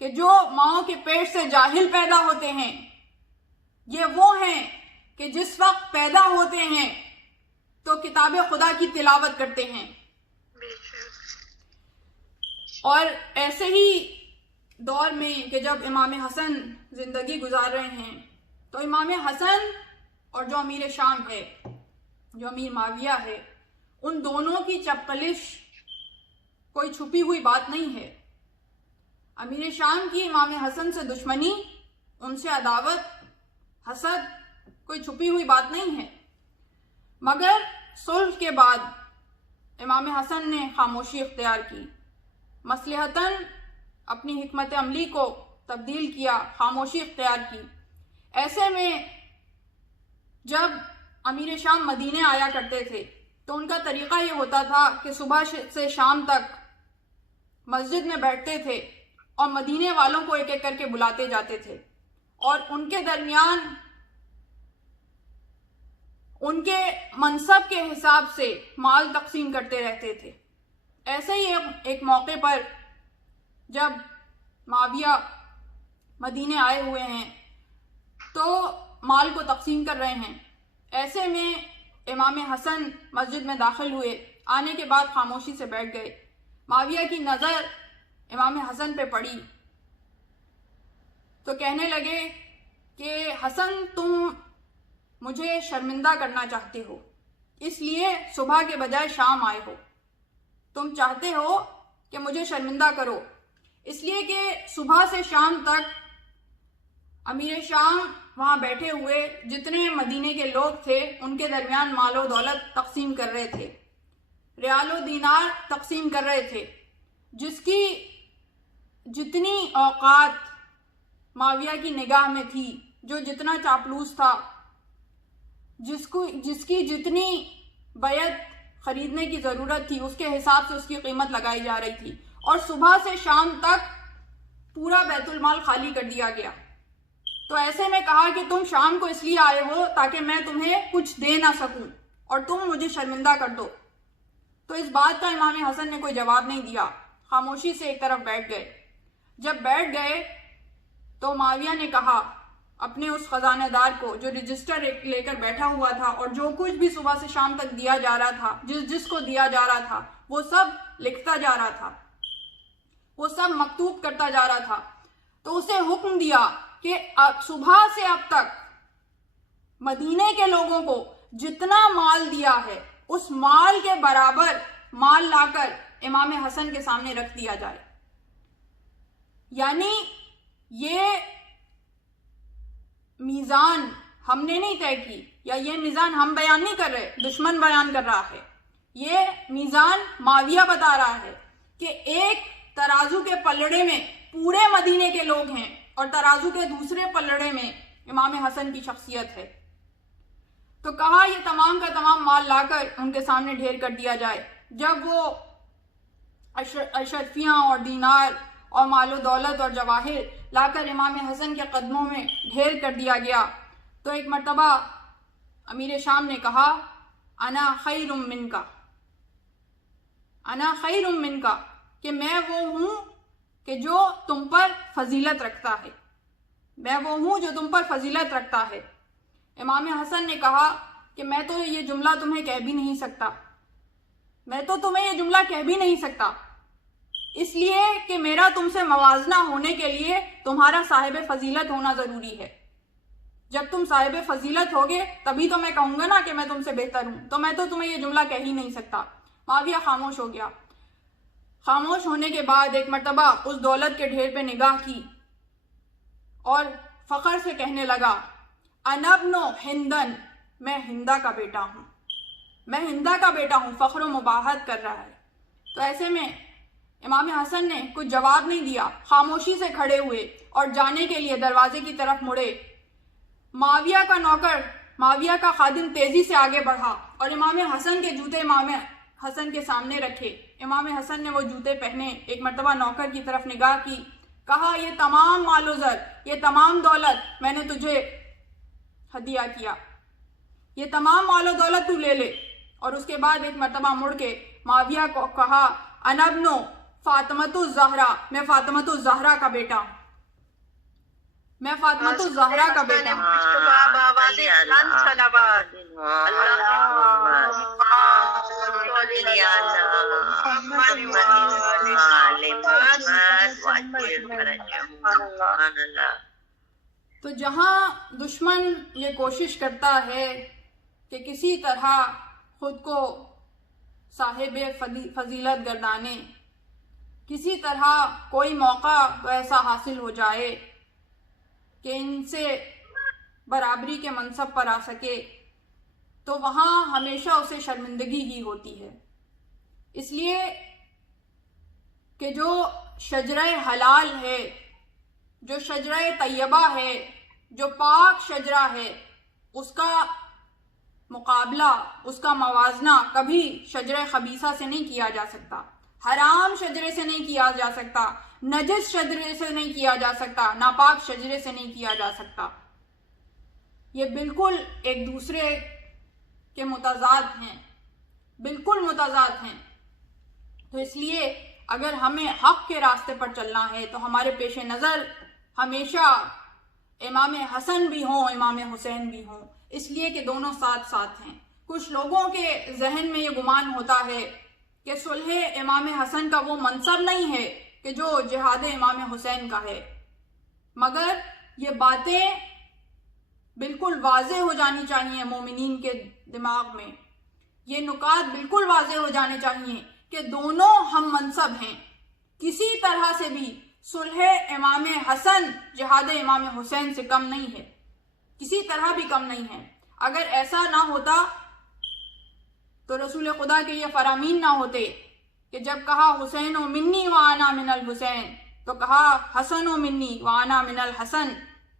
کہ جو ماؤں کے پیٹ سے جاہل پیدا ہوتے ہیں، یہ وہ ہیں کہ جس وقت پیدا ہوتے ہیں تو کتاب خدا کی تلاوت کرتے ہیں۔ اور ایسے ہی دور میں کہ جب امام حسن زندگی گزار رہے ہیں تو امام حسن اور جو امیر شام ہے، جو امیر معاویہ ہے، ان دونوں کی چپقلش کوئی چھپی ہوئی بات نہیں ہے۔ امیر شام کی امام حسن سے دشمنی، ان سے عداوت، حسد کوئی چھپی ہوئی بات نہیں ہے، مگر صلح کے بعد امام حسن نے خاموشی اختیار کی، مصلحتاً اپنی حکمت عملی کو تبدیل کیا، خاموشی اختیار کی۔ ایسے میں جب امیر شام مدینے آیا کرتے تھے تو ان کا طریقہ یہ ہوتا تھا کہ صبح سے شام تک مسجد میں بیٹھتے تھے اور مدینے والوں کو ایک ایک کر کے بلاتے جاتے تھے، اور ان کے درمیان ان کے منصب کے حساب سے مال تقسیم کرتے رہتے تھے۔ ایسے ہی ایک موقع پر جب معاویہ مدینے آئے ہوئے ہیں تو مال کو تقسیم کر رہے ہیں، ایسے میں امام حسن مسجد میں داخل ہوئے، آنے کے بعد خاموشی سے بیٹھ گئے۔ معاویہ کی نظر امام حسن پہ پڑی تو کہنے لگے کہ حسن، تم مجھے شرمندہ کرنا چاہتے ہو، اس لیے صبح کے بجائے شام آئے ہو، تم چاہتے ہو کہ مجھے شرمندہ کرو، اس لیے کہ صبح سے شام تک امیر شام وہاں بیٹھے ہوئے جتنے مدینے کے لوگ تھے ان کے درمیان مال و دولت تقسیم کر رہے تھے، ریال و دینار تقسیم کر رہے تھے، جس کی جتنی اوقات معاویہ کی نگاہ میں تھی، جو جتنا چاپلوس تھا، جس کی جتنی بیعت خریدنے کی ضرورت تھی، اس کے حساب سے اس کی قیمت لگائی جا رہی تھی، اور صبح سے شام تک پورا بیت المال خالی کر دیا گیا۔ تو ایسے میں کہا کہ تم شام کو اس لیے آئے ہو تاکہ میں تمہیں کچھ دے نہ سکوں اور تم مجھے شرمندہ کر دو۔ تو اس بات کا امام حسن نے کوئی جواب نہیں دیا، خاموشی سے ایک طرف بیٹھ گئے۔ جب بیٹھ گئے تو معاویہ نے کہا اپنے اس خزانہ دار کو جو رجسٹر لے کر بیٹھا ہوا تھا اور جو کچھ بھی صبح سے شام تک دیا جا رہا تھا، جس کو دیا جا رہا تھا وہ سب لکھتا جا رہا تھا، وہ سب مکتوب کرتا جا رہا تھا، تو اسے حکم دیا کہ صبح سے اب تک مدینے کے لوگوں کو جتنا مال دیا ہے اس مال کے برابر مال لا کر امام حسن کے سامنے رکھ دیا جائے۔ یعنی یہ میزان ہم نے نہیں طے کی، یا یہ میزان ہم بیان نہیں کر رہے، دشمن بیان کر رہا ہے۔ یہ میزان معاویہ بتا رہا ہے کہ ایک ترازو کے پلڑے میں پورے مدینے کے لوگ ہیں اور ترازو کے دوسرے پلڑے میں امام حسن کی شخصیت ہے۔ تو کہا یہ تمام کا تمام مال لا کر ان کے سامنے ڈھیر کر دیا جائے۔ جب وہ اشرفیاں اور دینار اور مال و دولت اور جواہر لا کر امام حسن کے قدموں میں ڈھیر کر دیا گیا تو ایک مرتبہ امیر شام نے کہا انا خیر منکا، انا خیر منکا، کہ میں وہ ہوں کہ جو تم پر فضیلت رکھتا ہے، میں وہ ہوں جو تم پر فضیلت رکھتا ہے۔ امام حسن نے کہا کہ میں تو یہ جملہ تمہیں کہہ بھی نہیں سکتا، میں تو تمہیں یہ جملہ کہہ بھی نہیں سکتا، اس لیے کہ میرا تم سے موازنہ ہونے کے لیے تمہارا صاحب فضیلت ہونا ضروری ہے۔ جب تم صاحب فضیلت ہوگے تبھی تو میں کہوں گا نا کہ میں تم سے بہتر ہوں، تو میں تو تمہیں یہ جملہ کہہ ہی نہیں سکتا۔ معاویہ خاموش ہو گیا۔ خاموش ہونے کے بعد ایک مرتبہ اس دولت کے ڈھیر پہ نگاہ کی اور فخر سے کہنے لگا انا ابن ہندن، میں ہندا کا بیٹا ہوں، میں ہندا کا بیٹا ہوں، فخر و مباحت کر رہا ہے۔ تو ایسے میں امام حسن نے کچھ جواب نہیں دیا، خاموشی سے کھڑے ہوئے اور جانے کے لیے دروازے کی طرف مڑے۔ معاویہ کا نوکر، معاویہ کا خادم تیزی سے آگے بڑھا اور امام حسن کے جوتے امام حسن کے سامنے رکھے۔ امام حسن نے وہ جوتے پہنے، ایک مرتبہ نوکر کی طرف نگاہ کی، کہا یہ تمام مال و زر، یہ تمام دولت میں نے تجھے ہدیہ کیا، یہ تمام مال و دولت تو لے لے۔ اور اس کے بعد ایک مرتبہ مڑ کے معاویہ کو کہا انا ابن فاطمۃ الزہرا، میں فاطمۃ الزہرا کا بیٹا ہوں، میں فاطمۃ الزہرا کا بیٹا ہوں۔ تو جہاں دشمن یہ کوشش کرتا ہے کہ کسی طرح خود کو صاحب فضیلت گردانے، کسی طرح کوئی موقع ایسا حاصل ہو جائے کہ ان سے برابری کے منصب پر آ سکے، تو وہاں ہمیشہ اسے شرمندگی ہی ہوتی ہے۔ اس لیے کہ جو شجرہ حلال ہے، جو شجرہ طیبہ ہے، جو پاک شجرہ ہے، اس کا مقابلہ، اس کا موازنہ کبھی شجرہ خبیثہ سے نہیں کیا جا سکتا، حرام شجرے سے نہیں کیا جا سکتا، نجس شجرے سے نہیں کیا جا سکتا، ناپاک شجرے سے نہیں کیا جا سکتا۔ یہ بالکل ایک دوسرے کے متضاد ہیں، بالکل متضاد ہیں۔ تو اس لیے اگر ہمیں حق کے راستے پر چلنا ہے تو ہمارے پیش نظر ہمیشہ امام حسن بھی ہوں، امام حسین بھی ہوں، اس لیے کہ دونوں ساتھ ساتھ ہیں۔ کچھ لوگوں کے ذہن میں یہ گمان ہوتا ہے کہ صلح امام حسن کا وہ منصب نہیں ہے کہ جو جہاد امام حسین کا ہے، مگر یہ باتیں بالکل واضح ہو جانی چاہیے مومنین کے دماغ میں، یہ نکات بالکل واضح ہو جانے چاہیے کہ دونوں ہم منصب ہیں۔ کسی طرح سے بھی صلح امام حسن جہاد امام حسین سے کم نہیں ہے، کسی طرح بھی کم نہیں ہے۔ اگر ایسا نہ ہوتا تو رسول خدا کے یہ فرامین نہ ہوتے کہ جب کہا حسین و منی وانا من الحسین تو کہا حسن و منی وانا من الحسن۔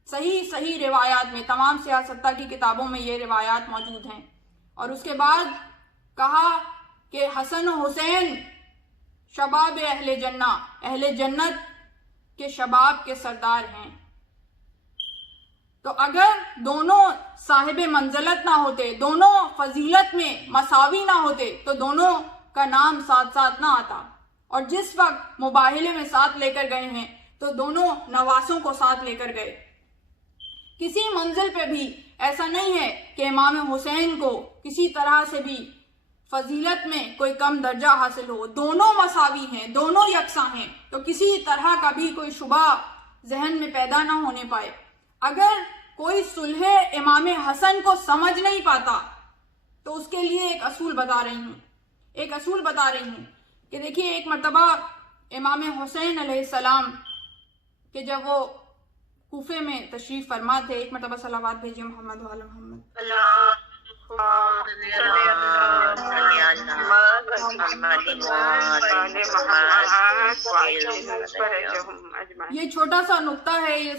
صحیح روایات میں، تمام سیاستہ کی کتابوں میں یہ روایات موجود ہیں۔ اور اس کے بعد کہا کہ حسن و حسین شباب اہل جنہ، اہل جنت کے شباب کے سردار ہیں. تو اگر دونوں صاحب منزلت نہ ہوتے، دونوں فضیلت میں مساوی نہ ہوتے، تو دونوں کا نام ساتھ ساتھ نہ آتا. اور جس وقت مباہلے میں ساتھ لے کر گئے ہیں تو دونوں نواسوں کو ساتھ لے کر گئے. کسی منزل پہ بھی ایسا نہیں ہے کہ امام حسین کو کسی طرح سے بھی فضیلت میں کوئی کم درجہ حاصل ہو. دونوں مساوی ہیں، دونوں یکساں ہیں. تو کسی طرح کا بھی کوئی شبہ ذہن میں پیدا نہ ہونے پائے. اگر کوئی صلح امام حسن کو سمجھ نہیں پاتا تو اس کے لیے ایک اصول بتا رہی ہوں کہ دیکھیے، ایک مرتبہ امام حسین علیہ السلام کہ جب وہ کوفے میں تشریف فرما تھے، ایک مرتبہ صلوات بھیجیے محمد وعلی محمد. یہ چھوٹا سا نقطہ ہے، یہ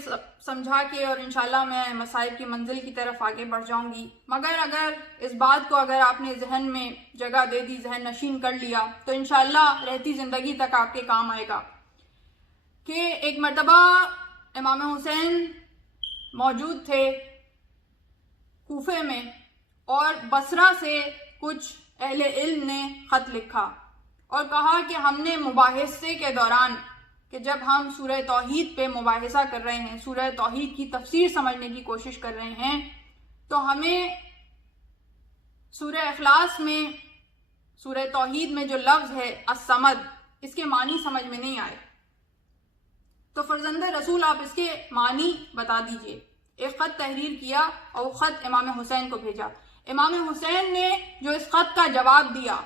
سمجھا کے اور انشاءاللہ میں مصائب کی منزل کی طرف آگے بڑھ جاؤں گی. مگر اگر اس بات کو اگر آپ نے ذہن میں جگہ دے دی، ذہن نشین کر لیا، تو انشاءاللہ رہتی زندگی تک آپ کے کام آئے گا. کہ ایک مرتبہ امام حسین موجود تھے کوفے میں، اور بصرہ سے کچھ اہل علم نے خط لکھا اور کہا کہ ہم نے مباحثے کے دوران، کہ جب ہم سورہ توحید پہ مباحثہ کر رہے ہیں، سورہ توحید کی تفسیر سمجھنے کی کوشش کر رہے ہیں، تو ہمیں سورہ اخلاص میں، سورہ توحید میں جو لفظ ہے الصمد، اس کے معنی سمجھ میں نہیں آئے. تو فرزند رسول آپ اس کے معنی بتا دیجئے. ایک خط تحریر کیا اور وہ خط امام حسین کو بھیجا. امام حسین نے جو اس خط کا جواب دیا،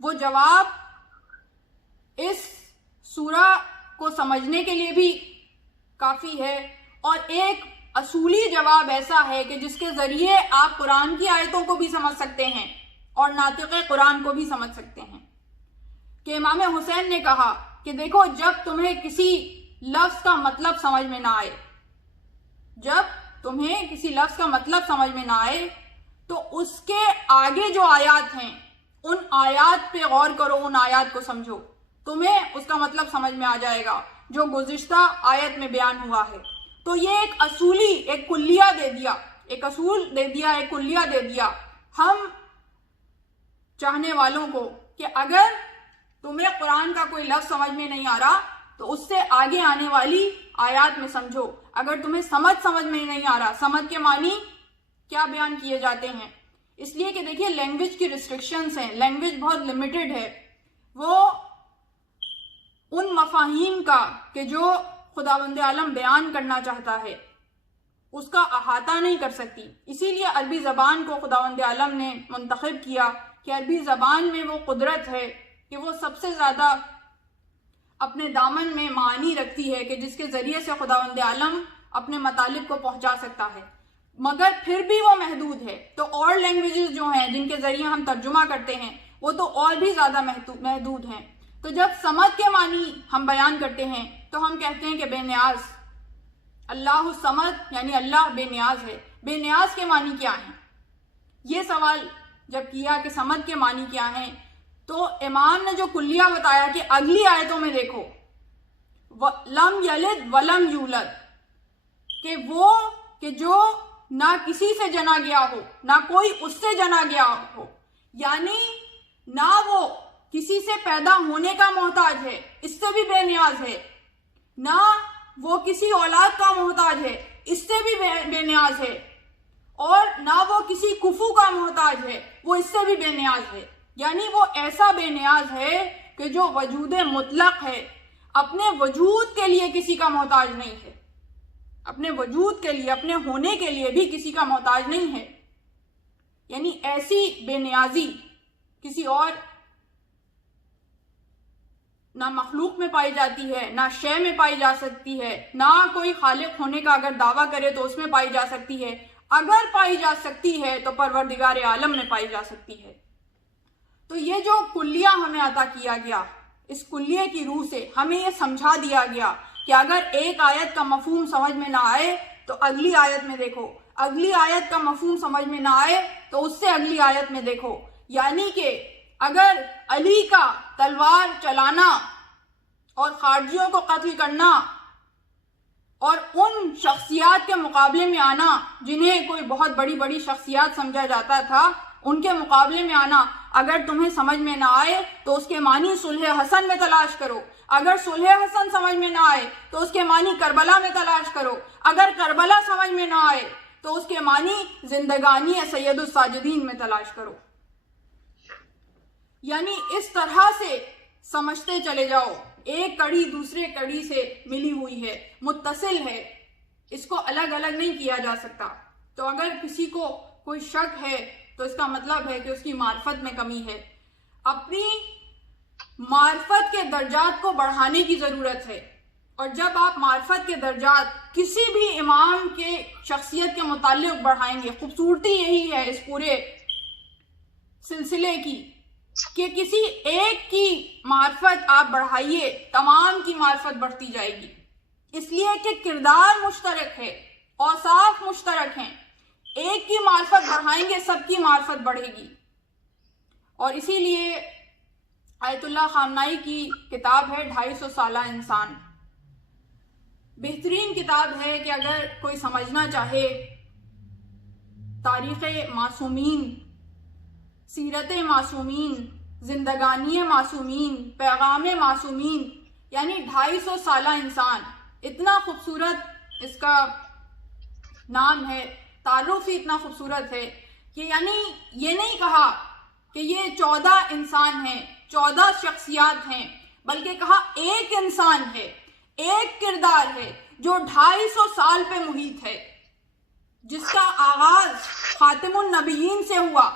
وہ جواب اس سورہ کو سمجھنے کے لیے بھی کافی ہے، اور ایک اصولی جواب ایسا ہے کہ جس کے ذریعے آپ قرآن کی آیتوں کو بھی سمجھ سکتے ہیں اور ناطق قرآن کو بھی سمجھ سکتے ہیں. کہ امام حسین نے کہا کہ دیکھو، جب تمہیں کسی لفظ کا مطلب سمجھ میں نہ آئے، تو اس کے آگے جو آیات ہیں ان آیات پہ غور کرو، ان آیات کو سمجھو، تمہیں اس کا مطلب سمجھ میں آ جائے گا جو گزشتہ آیت میں بیان ہوا ہے. تو یہ ایک اصولی، ایک کلیہ دے دیا، ایک اصول دے دیا، ایک کلیہ دے دیا ہم چاہنے والوں کو کہ اگر تمہیں قرآن کا کوئی لفظ سمجھ میں نہیں آ رہا تو اس سے آگے آنے والی آیات میں سمجھو. اگر تمہیں سمجھ میں نہیں آ رہا، سمجھ کے معنی کیا بیان کیے جاتے ہیں. اس لیے کہ دیکھیے، لینگویج کی ریسٹرکشنز ہیں، لینگویج بہت لمیٹڈ ہے. وہ ان مفاہیم کا کہ جو خداوند عالم بیان کرنا چاہتا ہے اس کا احاطہ نہیں کر سکتی. اسی لیے عربی زبان کو خداوند عالم نے منتخب کیا کہ عربی زبان میں وہ قدرت ہے کہ وہ سب سے زیادہ اپنے دامن میں معانی رکھتی ہے کہ جس کے ذریعے سے خداوند عالم اپنے مطالب کو پہنچا سکتا ہے. مگر پھر بھی وہ محدود ہے. تو اور لینگویجز جو ہیں جن کے ذریعے ہم ترجمہ کرتے ہیں وہ تو اور بھی زیادہ محدود ہیں. تو جب سمد کے معنی ہم بیان کرتے ہیں تو ہم کہتے ہیں کہ بے نیاز، اللہ الصمد، یعنی اللہ بے نیاز ہے. بے نیاز کے معنی کیا ہیں؟ یہ سوال جب کیا کہ سمد کے معنی کیا ہیں، تو امام نے جو کلیہ بتایا کہ اگلی آیتوں میں دیکھو، لم یلد ولم یولد، کہ وہ کہ جو نہ کسی سے جنا گیا ہو، نہ کوئی اس سے جنا گیا ہو، یعنی نہ وہ کسی سے پیدا ہونے کا محتاج ہے، اس سے بھی بے نیاز ہے، نہ وہ کسی اولاد کا محتاج ہے، اس سے بھی بے نیاز ہے، اور نہ وہ کسی کفو کا محتاج ہے، وہ اس سے بھی بے نیاز ہے. یعنی وہ ایسا بے نیاز ہے کہ جو وجود مطلق ہے، اپنے وجود کے لیے کسی کا محتاج نہیں ہے، اپنے وجود کے لیے، اپنے ہونے کے لیے بھی کسی کا محتاج نہیں ہے. یعنی ایسی بے نیازی کسی اور نہ مخلوق میں پائی جاتی ہے، نہ شے میں پائی جا سکتی ہے، نہ کوئی خالق ہونے کا اگر دعویٰ کرے تو اس میں پائی جا سکتی ہے. اگر پائی جا سکتی ہے تو پروردگار عالم میں پائی جا سکتی ہے. تو یہ جو کلیہ ہمیں عطا کیا گیا، اس کلیہ کی روح سے ہمیں یہ سمجھا دیا گیا کہ اگر ایک آیت کا مفہوم سمجھ میں نہ آئے تو اگلی آیت میں دیکھو، اگلی آیت کا مفہوم سمجھ میں نہ آئے تو اس سے اگلی آیت میں دیکھو. یعنی کہ اگر علی کا تلوار چلانا اور خارجیوں کو قتل کرنا اور ان شخصیات کے مقابلے میں آنا جنہیں کوئی بہت بڑی بڑی شخصیات سمجھا جاتا تھا، ان کے مقابلے میں آنا. اگر تمہیں سمجھ میں نہ آئے تو اس کے معنی صلح حسن میں تلاش کرو. اگر صلح حسن سمجھ میں نہ آئے تو اس کے معنی کربلا میں تلاش کرو. اگر کربلا سمجھ میں نہ آئے تو اس کے معنی زندگانی سید الساجدین میں تلاش کرو. یعنی اس طرح سے سمجھتے چلے جاؤ. ایک کڑی دوسرے کڑی سے ملی ہوئی ہے، متصل ہے، اس کو الگ الگ نہیں کیا جا سکتا. تو اگر کسی کو کوئی شک ہے تو اس کا مطلب ہے کہ اس کی معرفت میں کمی ہے. اپنی معرفت کے درجات کو بڑھانے کی ضرورت ہے. اور جب آپ معرفت کے درجات کسی بھی امام کے شخصیت کے متعلق بڑھائیں گے، خوبصورتی یہی ہے اس پورے سلسلے کی کہ کسی ایک کی معرفت آپ بڑھائیے، تمام کی معرفت بڑھتی جائے گی. اس لیے کہ کردار مشترک ہے، اوصاف مشترک ہیں. ایک کی معرفت بڑھائیں گے، سب کی معرفت بڑھے گی. اور اسی لیے آیت اللہ خامنائی کی کتاب ہے 250 سالہ انسان. بہترین کتاب ہے کہ اگر کوئی سمجھنا چاہے تاریخ معصومین، سیرت معصومین، زندگانی معصومین، پیغام معصومین، یعنی 250 سالہ انسان. اتنا خوبصورت اس کا نام ہے، تعارف ہی اتنا خوبصورت ہے کہ یعنی یہ نہیں کہا کہ یہ 14 انسان ہیں، 14 شخصیات ہیں، بلکہ کہا ایک انسان ہے، ایک کردار ہے جو 250 سال پہ محیط ہے، جس کا آغاز خاتم النبیین سے ہوا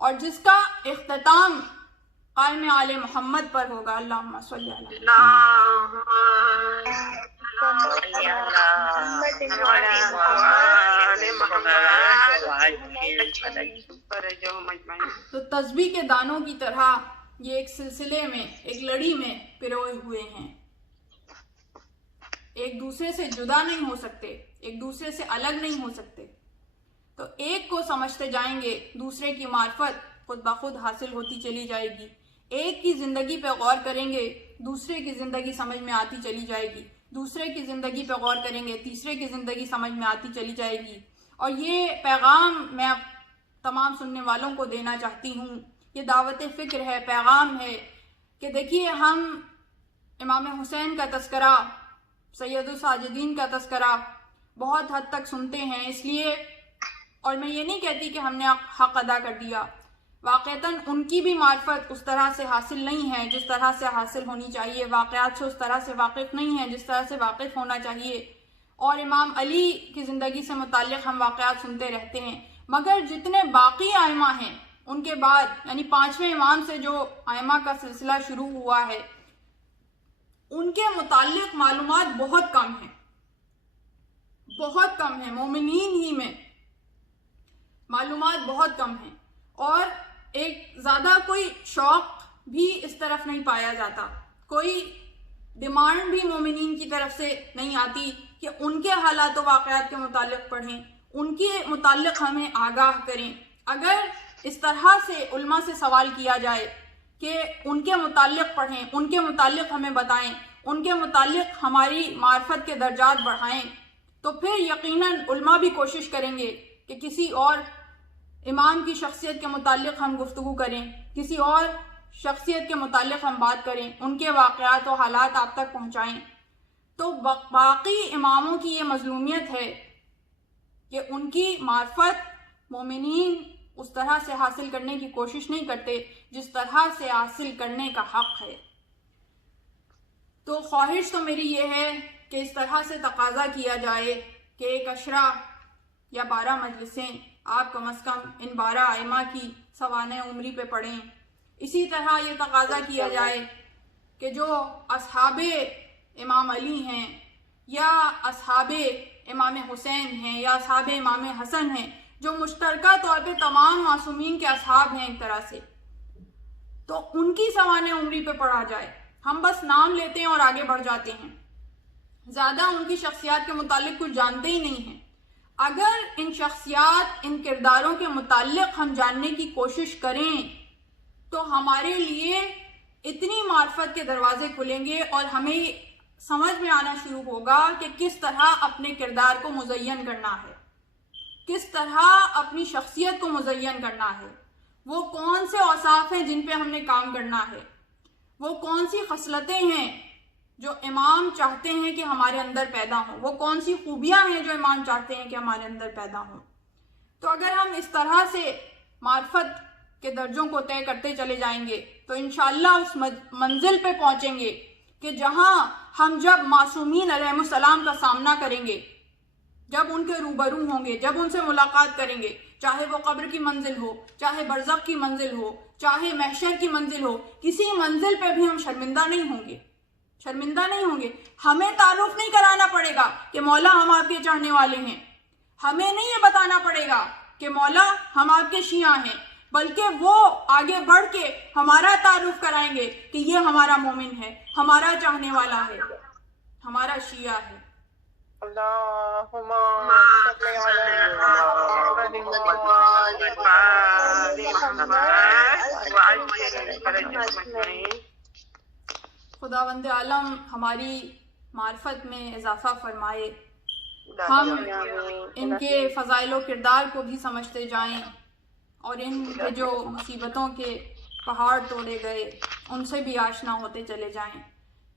اور جس کا اختتام قائم آل محمد پر ہوگا. اللہم صلی علی تو تسبیح کے دانوں کی طرح یہ ایک سلسلے میں، ایک لڑی میں پروئے ہوئے ہیں. ایک دوسرے سے جدا نہیں ہو سکتے، ایک دوسرے سے الگ نہیں ہو سکتے. تو ایک کو سمجھتے جائیں گے، دوسرے کی معرفت خود بخود حاصل ہوتی چلی جائے گی. ایک کی زندگی پہ غور کریں گے، دوسرے کی زندگی سمجھ میں آتی چلی جائے گی. دوسرے کی زندگی پہ غور کریں گے، تیسرے کی زندگی سمجھ میں آتی چلی جائے گی. اور یہ پیغام میں تمام سننے والوں کو دینا چاہتی ہوں. یہ دعوت فکر ہے، پیغام ہے کہ دیکھیے ہم امام حسین کا تذکرہ، سید الساجدین کا تذکرہ بہت حد تک سنتے ہیں. اس لیے، اور میں یہ نہیں کہتی کہ ہم نے حق ادا کر دیا، واقعتاً ان کی بھی معرفت اس طرح سے حاصل نہیں ہے جس طرح سے حاصل ہونی چاہیے، واقعات سے اس طرح سے واقف نہیں ہے جس طرح سے واقف ہونا چاہیے. اور امام علی کی زندگی سے متعلق ہم واقعات سنتے رہتے ہیں، مگر جتنے باقی ائمہ ہیں ان کے بعد، یعنی 5ویں امام سے جو ائمہ کا سلسلہ شروع ہوا ہے، ان کے متعلق معلومات بہت کم ہیں، بہت کم ہیں. مومنین ہی میں معلومات بہت کم ہیں، اور ایک زیادہ کوئی شوق بھی اس طرف نہیں پایا جاتا، کوئی ڈیمانڈ بھی مومنین کی طرف سے نہیں آتی کہ ان کے حالات و واقعات کے متعلق پڑھیں، ان کے متعلق ہمیں آگاہ کریں. اگر اس طرح سے علماء سے سوال کیا جائے کہ ان کے متعلق پڑھیں، ان کے متعلق ہمیں بتائیں، ان کے متعلق ہماری معرفت کے درجات بڑھائیں، تو پھر یقیناً علماء بھی کوشش کریں گے کہ کسی اور امام کی شخصیت کے متعلق ہم گفتگو کریں، کسی اور شخصیت کے متعلق ہم بات کریں، ان کے واقعات و حالات آپ تک پہنچائیں. تو باقی اماموں کی یہ مظلومیت ہے کہ ان کی معرفت مومنین اس طرح سے حاصل کرنے کی کوشش نہیں کرتے جس طرح سے حاصل کرنے کا حق ہے. تو خواہش تو میری یہ ہے کہ اس طرح سے تقاضا کیا جائے کہ ایک عشرہ یا 12 مجلسیں آپ کم از کم ان 12 ائمہ کی سوانح عمری پہ پڑھیں. اسی طرح یہ تقاضا کیا جائے کہ جو اصحاب امام علی ہیں یا اصحاب امام حسین ہیں یا اصحاب امام حسن ہیں، جو مشترکہ طور پہ تمام معصومین کے اصحاب ہیں ایک طرح سے، تو ان کی سوانح عمری پہ پڑھا جائے. ہم بس نام لیتے ہیں اور آگے بڑھ جاتے ہیں، زیادہ ان کی شخصیات کے متعلق کچھ جانتے ہی نہیں ہیں. اگر ان شخصیات، ان کرداروں کے متعلق ہم جاننے کی کوشش کریں تو ہمارے لیے اتنی معرفت کے دروازے کھلیں گے اور ہمیں سمجھ میں آنا شروع ہوگا کہ کس طرح اپنے کردار کو مزین کرنا ہے، کس طرح اپنی شخصیت کو مزین کرنا ہے، وہ کون سے اوصاف ہیں جن پہ ہم نے کام کرنا ہے، وہ کون سی خصلتیں ہیں جو امام چاہتے ہیں کہ ہمارے اندر پیدا ہوں، وہ کون سی خوبیاں ہیں جو امام چاہتے ہیں کہ ہمارے اندر پیدا ہوں۔ تو اگر ہم اس طرح سے معرفت کے درجوں کو طے کرتے چلے جائیں گے تو انشاءاللہ اس منزل پہ پہنچیں گے کہ جہاں ہم جب معصومین علیہ السلام کا سامنا کریں گے، جب ان کے روبرو ہوں گے، جب ان سے ملاقات کریں گے، چاہے وہ قبر کی منزل ہو، چاہے برزخ کی منزل ہو، چاہے محشر کی منزل ہو، کسی منزل پہ بھی ہم شرمندہ نہیں ہوں گے، شرمندہ نہیں ہوں گے۔ ہمیں تعارف نہیں کرانا پڑے گا کہ مولا ہم آپ کے چاہنے والے ہیں، ہمیں نہیں یہ بتانا پڑے گا کہ مولا ہم آپ کے شیعہ ہیں، بلکہ وہ آگے بڑھ کے ہمارا تعارف کرائیں گے کہ یہ ہمارا مومن ہے، ہمارا چاہنے والا ہے، ہمارا شیعہ ہے۔ اللہم صلی علی خداوند عالم ہماری معرفت میں اضافہ فرمائے، ہم ان کے فضائل و کردار کو بھی سمجھتے جائیں اور ان کے جو مصیبتوں کے پہاڑ توڑے گئے ان سے بھی آشنا ہوتے چلے جائیں،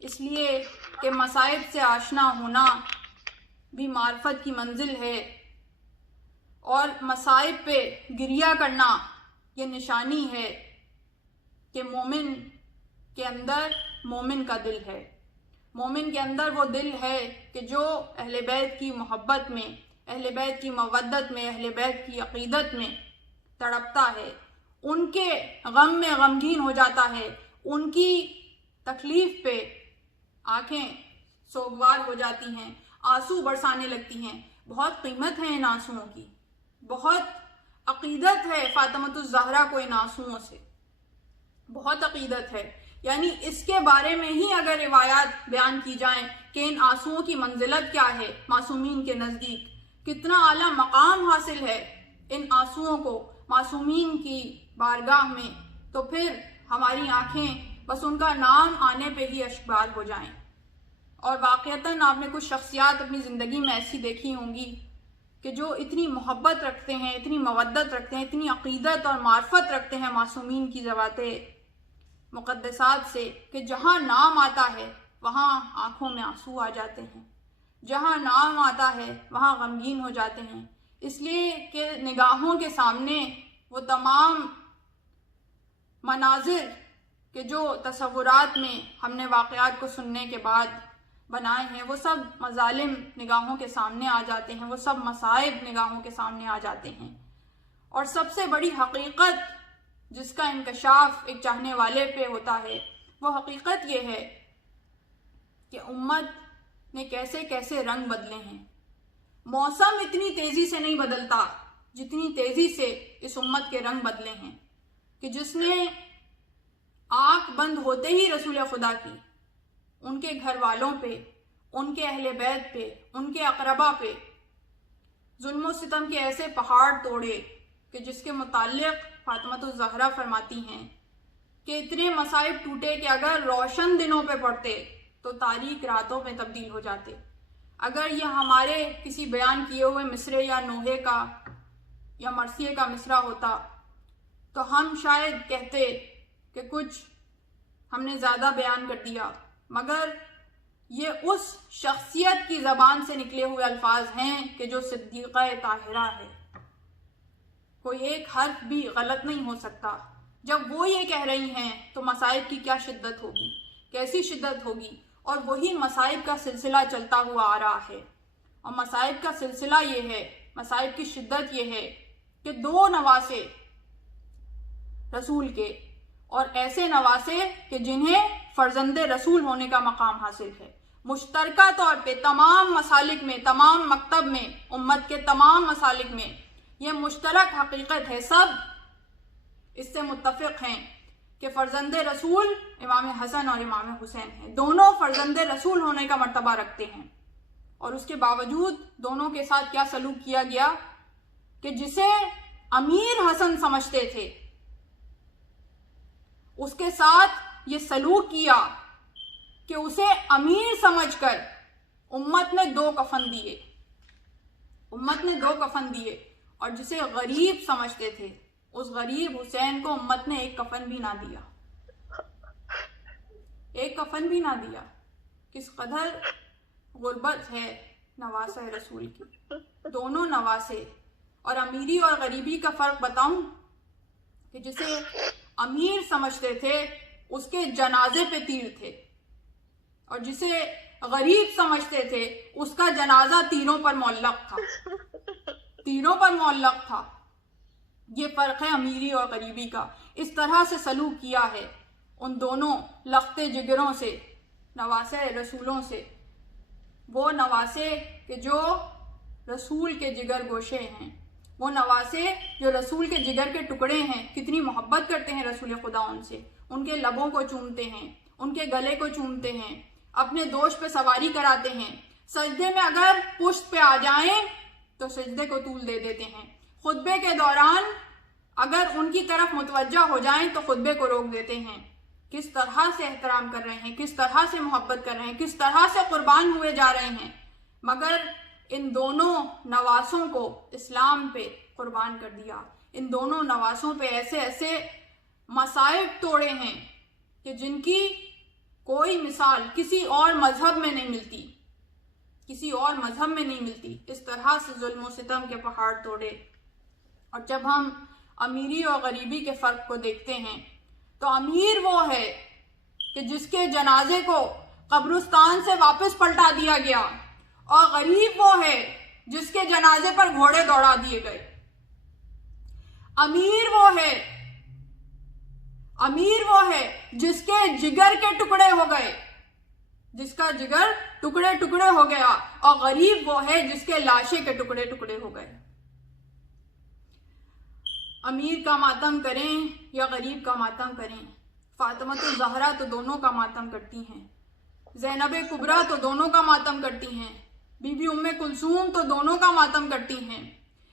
اس لیے کہ مصائب سے آشنا ہونا بھی معرفت کی منزل ہے، اور مصائب پہ گریہ کرنا یہ نشانی ہے کہ مومن کے اندر مومن کا دل ہے، مومن کے اندر وہ دل ہے کہ جو اہل بیت کی محبت میں، اہل بیت کی مودت میں، اہل بیت کی عقیدت میں تڑپتا ہے، ان کے غم میں غمگین ہو جاتا ہے، ان کی تکلیف پہ آنکھیں سوگوار ہو جاتی ہیں، آنسو برسانے لگتی ہیں۔ بہت قیمت ہے ان آنسوؤں کی، بہت عقیدت ہے فاطمۃ الزہرا کو ان آنسوؤں سے، بہت عقیدت ہے۔ یعنی اس کے بارے میں ہی اگر روایات بیان کی جائیں کہ ان آنسوؤں کی منزلت کیا ہے معصومین کے نزدیک، کتنا اعلیٰ مقام حاصل ہے ان آنسوؤں کو معصومین کی بارگاہ میں، تو پھر ہماری آنکھیں بس ان کا نام آنے پہ ہی اشکبار ہو جائیں۔ اور واقعتاً آپ نے کچھ شخصیات اپنی زندگی میں ایسی دیکھی ہوں گی کہ جو اتنی محبت رکھتے ہیں، اتنی مودت رکھتے ہیں، اتنی عقیدت اور معرفت رکھتے ہیں معصومین کی ذوات مقدسات سے کہ جہاں نام آتا ہے وہاں آنکھوں میں آنسو آ جاتے ہیں، جہاں نام آتا ہے وہاں غمگین ہو جاتے ہیں، اس لیے کہ نگاہوں کے سامنے وہ تمام مناظر کہ جو تصورات میں ہم نے واقعات کو سننے کے بعد بنائے ہیں وہ سب مظالم نگاہوں کے سامنے آ جاتے ہیں، وہ سب مصائب نگاہوں کے سامنے آ جاتے ہیں۔ اور سب سے بڑی حقیقت جس کا انکشاف ایک چاہنے والے پہ ہوتا ہے وہ حقیقت یہ ہے کہ امت نے کیسے کیسے رنگ بدلے ہیں۔ موسم اتنی تیزی سے نہیں بدلتا جتنی تیزی سے اس امت کے رنگ بدلے ہیں کہ جس نے آنکھ بند ہوتے ہی رسول خدا کی، ان کے گھر والوں پہ، ان کے اہل بیت پہ، ان کے اقربا پہ ظلم و ستم کے ایسے پہاڑ توڑے کہ جس کے متعلق فاطمۃ الزہرا فرماتی ہیں کہ اتنے مصائب ٹوٹے کہ اگر روشن دنوں پہ پڑتے تو تاریک راتوں میں تبدیل ہو جاتے۔ اگر یہ ہمارے کسی بیان کیے ہوئے مصرے یا نوحے کا یا مرثیے کا مصرع ہوتا تو ہم شاید کہتے کہ کچھ ہم نے زیادہ بیان کر دیا، مگر یہ اس شخصیت کی زبان سے نکلے ہوئے الفاظ ہیں کہ جو صدیقہ طاہرہ ہے، کوئی ایک حرف بھی غلط نہیں ہو سکتا۔ جب وہ یہ کہہ رہی ہیں تو مصائب کی کیا شدت ہوگی، کیسی شدت ہوگی، اور وہی مصائب کا سلسلہ چلتا ہوا آ رہا ہے۔ اور مصائب کا سلسلہ یہ ہے، مصائب کی شدت یہ ہے کہ دو نواسے رسول کے، اور ایسے نواسے کہ جنہیں فرزند رسول ہونے کا مقام حاصل ہے، مشترکہ طور پہ تمام مسالک میں، تمام مکتب میں، امت کے تمام مسالک میں یہ مشترک حقیقت ہے، سب اس سے متفق ہیں کہ فرزند رسول امام حسن اور امام حسین ہیں، دونوں فرزند رسول ہونے کا مرتبہ رکھتے ہیں، اور اس کے باوجود دونوں کے ساتھ کیا سلوک کیا گیا کہ جسے امیر حسن سمجھتے تھے اس کے ساتھ یہ سلوک کیا کہ اسے امیر سمجھ کر امت نے 2 کفن دیے، اور جسے غریب سمجھتے تھے اس غریب حسین کو امت نے 1 کفن بھی نہ دیا، 1 کفن بھی نہ دیا۔ کس قدر غربت ہے نواسہ رسول کی، دونوں نواسے۔ اور امیری اور غریبی کا فرق بتاؤں کہ جسے امیر سمجھتے تھے اس کے جنازے پہ تیر تھے، اور جسے غریب سمجھتے تھے اس کا جنازہ تیروں پر معلق تھا۔ یہ فرق ہے امیری اور غریبی کا۔ اس طرح سے سلوک کیا ہے ان دونوں لختے جگروں سے، نواسے رسولوں سے، وہ نواسے کہ جو رسول کے جگر گوشے ہیں، وہ نواسے جو رسول کے جگر کے ٹکڑے ہیں، کتنی محبت کرتے ہیں رسول خدا ان سے، ان کے لبوں کو چومتے ہیں، ان کے گلے کو چومتے ہیں، اپنے دوش پہ سواری کراتے ہیں، سجدے میں اگر پشت پہ آ جائیں تو سجدے کو طول دے دیتے ہیں، خطبے کے دوران اگر ان کی طرف متوجہ ہو جائیں تو خطبے کو روک دیتے ہیں۔ کس طرح سے احترام کر رہے ہیں، کس طرح سے محبت کر رہے ہیں، کس طرح سے قربان ہوئے جا رہے ہیں، مگر ان دونوں نواسوں کو اسلام پہ قربان کر دیا۔ ان دونوں نواسوں پہ ایسے ایسے مصائب توڑے ہیں کہ جن کی کوئی مثال کسی اور مذہب میں نہیں ملتی، اس طرح سے ظلم و ستم کے پہاڑ توڑے۔ اور جب ہم امیری اور غریبی کے فرق کو دیکھتے ہیں تو امیر وہ ہے کہ جس کے جنازے کو قبرستان سے واپس پلٹا دیا گیا، اور غریب وہ ہے جس کے جنازے پر گھوڑے دوڑا دیے گئے۔ امیر وہ ہے جس کے جگر کے ٹکڑے ہو گئے، جس کا جگر ٹکڑے ٹکڑے ہو گیا، اور غریب وہ ہے جس کے لاشے کے ٹکڑے ٹکڑے ہو گئے۔ امیر کا ماتم کریں یا غریب کا ماتم کریں، فاطمہ الزہرا تو دونوں کا ماتم کرتی ہیں، زینب کبریٰ تو دونوں کا ماتم کرتی ہیں، بی بی ام کلثوم تو دونوں کا ماتم کرتی ہیں۔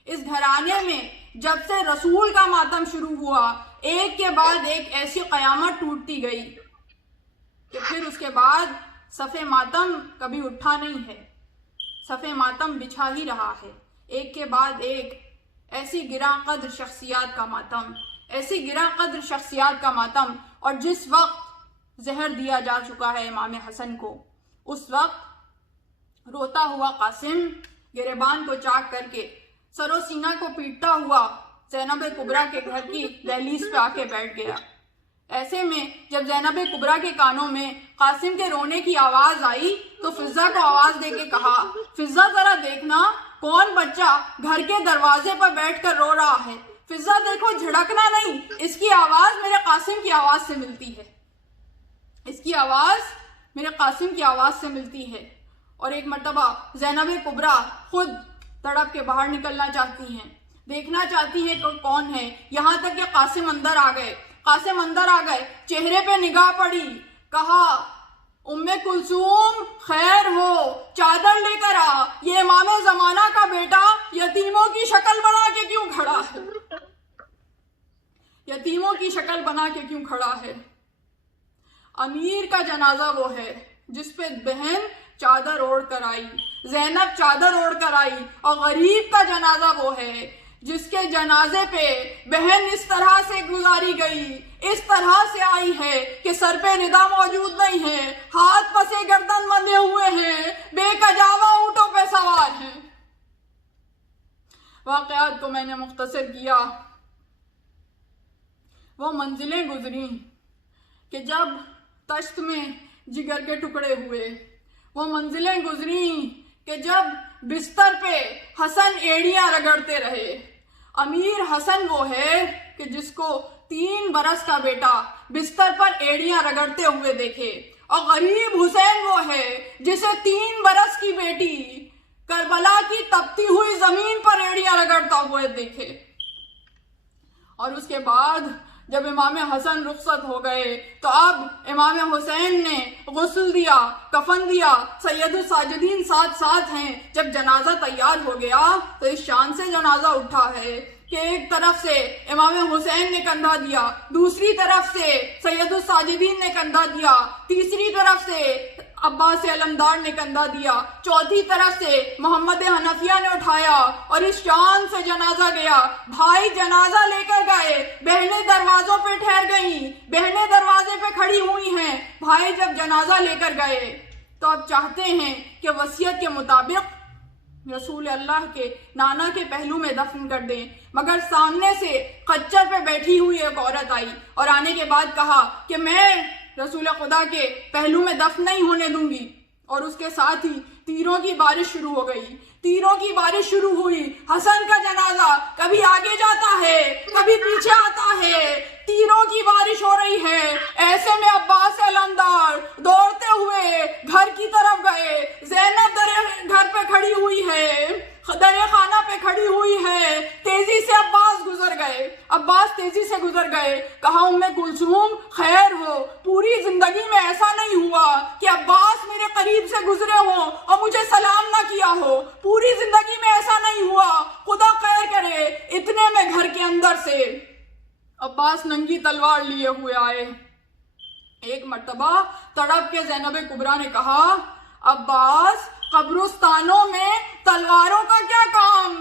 اس گھرانے میں جب سے رسول کا ماتم شروع ہوا، ایک کے بعد ایک ایسی قیامت ٹوٹتی گئی کہ پھر اس کے بعد صف ماتم کبھی اٹھا نہیں ہے، صف ماتم بچھا ہی رہا ہے، ایک کے بعد ایک ایسی گراں قدر شخصیات کا ماتم۔ اور جس وقت زہر دیا جا چکا ہے امام حسن کو، اس وقت روتا ہوا قاسم گریبان کو چاک کر کے سر و سینہ کو پیٹتا ہوا زینب کبریٰ کے گھر کی دہلیز پہ آ کے بیٹھ گیا۔ ایسے میں جب زینب کبریٰ کے کانوں میں قاسم کے رونے کی آواز آئی تو فضہ کو آواز دے کے کہا، فضہ ذرا دیکھنا کون بچہ گھر کے دروازے پر بیٹھ کر رو رہا ہے، فضہ دیکھو جھڑکنا نہیں، اس کی آواز میرے قاسم کی آواز سے ملتی ہے، اس کی آواز میرے قاسم کی آواز سے ملتی ہے۔ اور ایک مرتبہ زینب کبریٰ خود تڑپ کے باہر نکلنا چاہتی ہیں، دیکھنا چاہتی ہیں کہ کون ہے، یہاں تک کہ قاسم اندر آ گئے، چہرے پہ نگاہ پڑی، کہا ام کلثوم خیر ہو، چادر لے کر آ، یہ امام زمانہ کا بیٹا یتیموں کی شکل بنا کے کیوں کھڑا ہے؟ امیر کا جنازہ وہ ہے جس پہ بہن چادر اوڑھ کر آئی، زینب چادر اوڑھ کر آئی، اور غریب کا جنازہ وہ ہے جس کے جنازے پہ بہن اس طرح سے گزاری گئی، اس طرح سے آئی ہے کہ سر پہ ندا موجود نہیں ہے، ہاتھ پسے گردن بندھے ہوئے ہیں، بے کجاوا اونٹوں پہ سوار ہیں۔ واقعات کو میں نے مختصر کیا، وہ منزلیں گزری کہ جب تشت میں جگر کے ٹکڑے ہوئے، وہ منزلیں گزری کہ جب بستر پہ حسن ایڑیاں رگڑتے رہے۔ امیر حسن وہ ہے کہ جس کو 3 برس کا بیٹا بستر پر ایڑیاں رگڑتے ہوئے دیکھے، اور غریب حسین وہ ہے جسے 3 برس کی بیٹی کربلا کی تپتی ہوئی زمین پر ایڑیاں رگڑتا ہوئے دیکھے۔ اور اس کے بعد جب امام حسن رخصت ہو گئے تو اب امام حسین نے غسل دیا، کفن دیا، سید الساجدین ساتھ ہیں۔ جب جنازہ تیار ہو گیا تو اس شان سے جنازہ اٹھا ہے کہ ایک طرف سے امام حسین نے کندھا دیا، دوسری طرف سے سید الساجدین نے کندھا دیا، تیسری طرف سے عباس علمدار نے کندھا دیا، چوتھی طرف سے محمد حنفیہ نے اٹھایا، اور اس شان سے جنازہ گیا۔ بھائی جنازہ لے کر گئے، بہنیں دروازوں پہ ٹھہر گئیں، بہنیں دروازے پہ کھڑی ہوئی ہیں۔ بھائی جب جنازہ لے کر گئے تو اب چاہتے ہیں کہ وصیت کے مطابق رسول اللہ کے نانا کے پہلو میں دفن کر دیں، مگر سامنے سے خچر پہ بیٹھی ہوئی ایک عورت آئی اور آنے کے بعد کہا کہ میں رسول خدا کے پہلو میں دفن نہیں ہونے دوں گی، اور اس کے ساتھ ہی تیروں کی بارش شروع ہو گئی، تیروں کی بارش شروع ہوئی۔ حسن کا جنازہ کبھی آگے جاتا ہے کبھی پیچھے آتا ہے، تیروں کی بارش ہو رہی ہے۔ ایسے میں عباس علمدار دوڑتے ہوئے گھر کی طرف گئے، زینب گھر پہ کھڑی ہوئی ہے، در خانہ پہ کھڑی ہوئی ہے، تیزی سے عباس گزر گئے، عباس تیزی سے گزر گئے۔ کہا ام کلثوم خیر ہو، پوری زندگی میں ایسا نہیں ہوا کہ عباس میرے قریب سے گزرے ہوں اور مجھے سلام نہ کیا ہو، پوری زندگی میں ایسا نہیں ہوا، خدا خیر کرے۔ اتنے میں گھر کے اندر سے عباس ننگی تلوار لیے ہوئے آئے۔ ایک مرتبہ تڑپ کے زینب کبریٰ نے کہا عباس قبرستانوں میں تلواروں کا کیا کام؟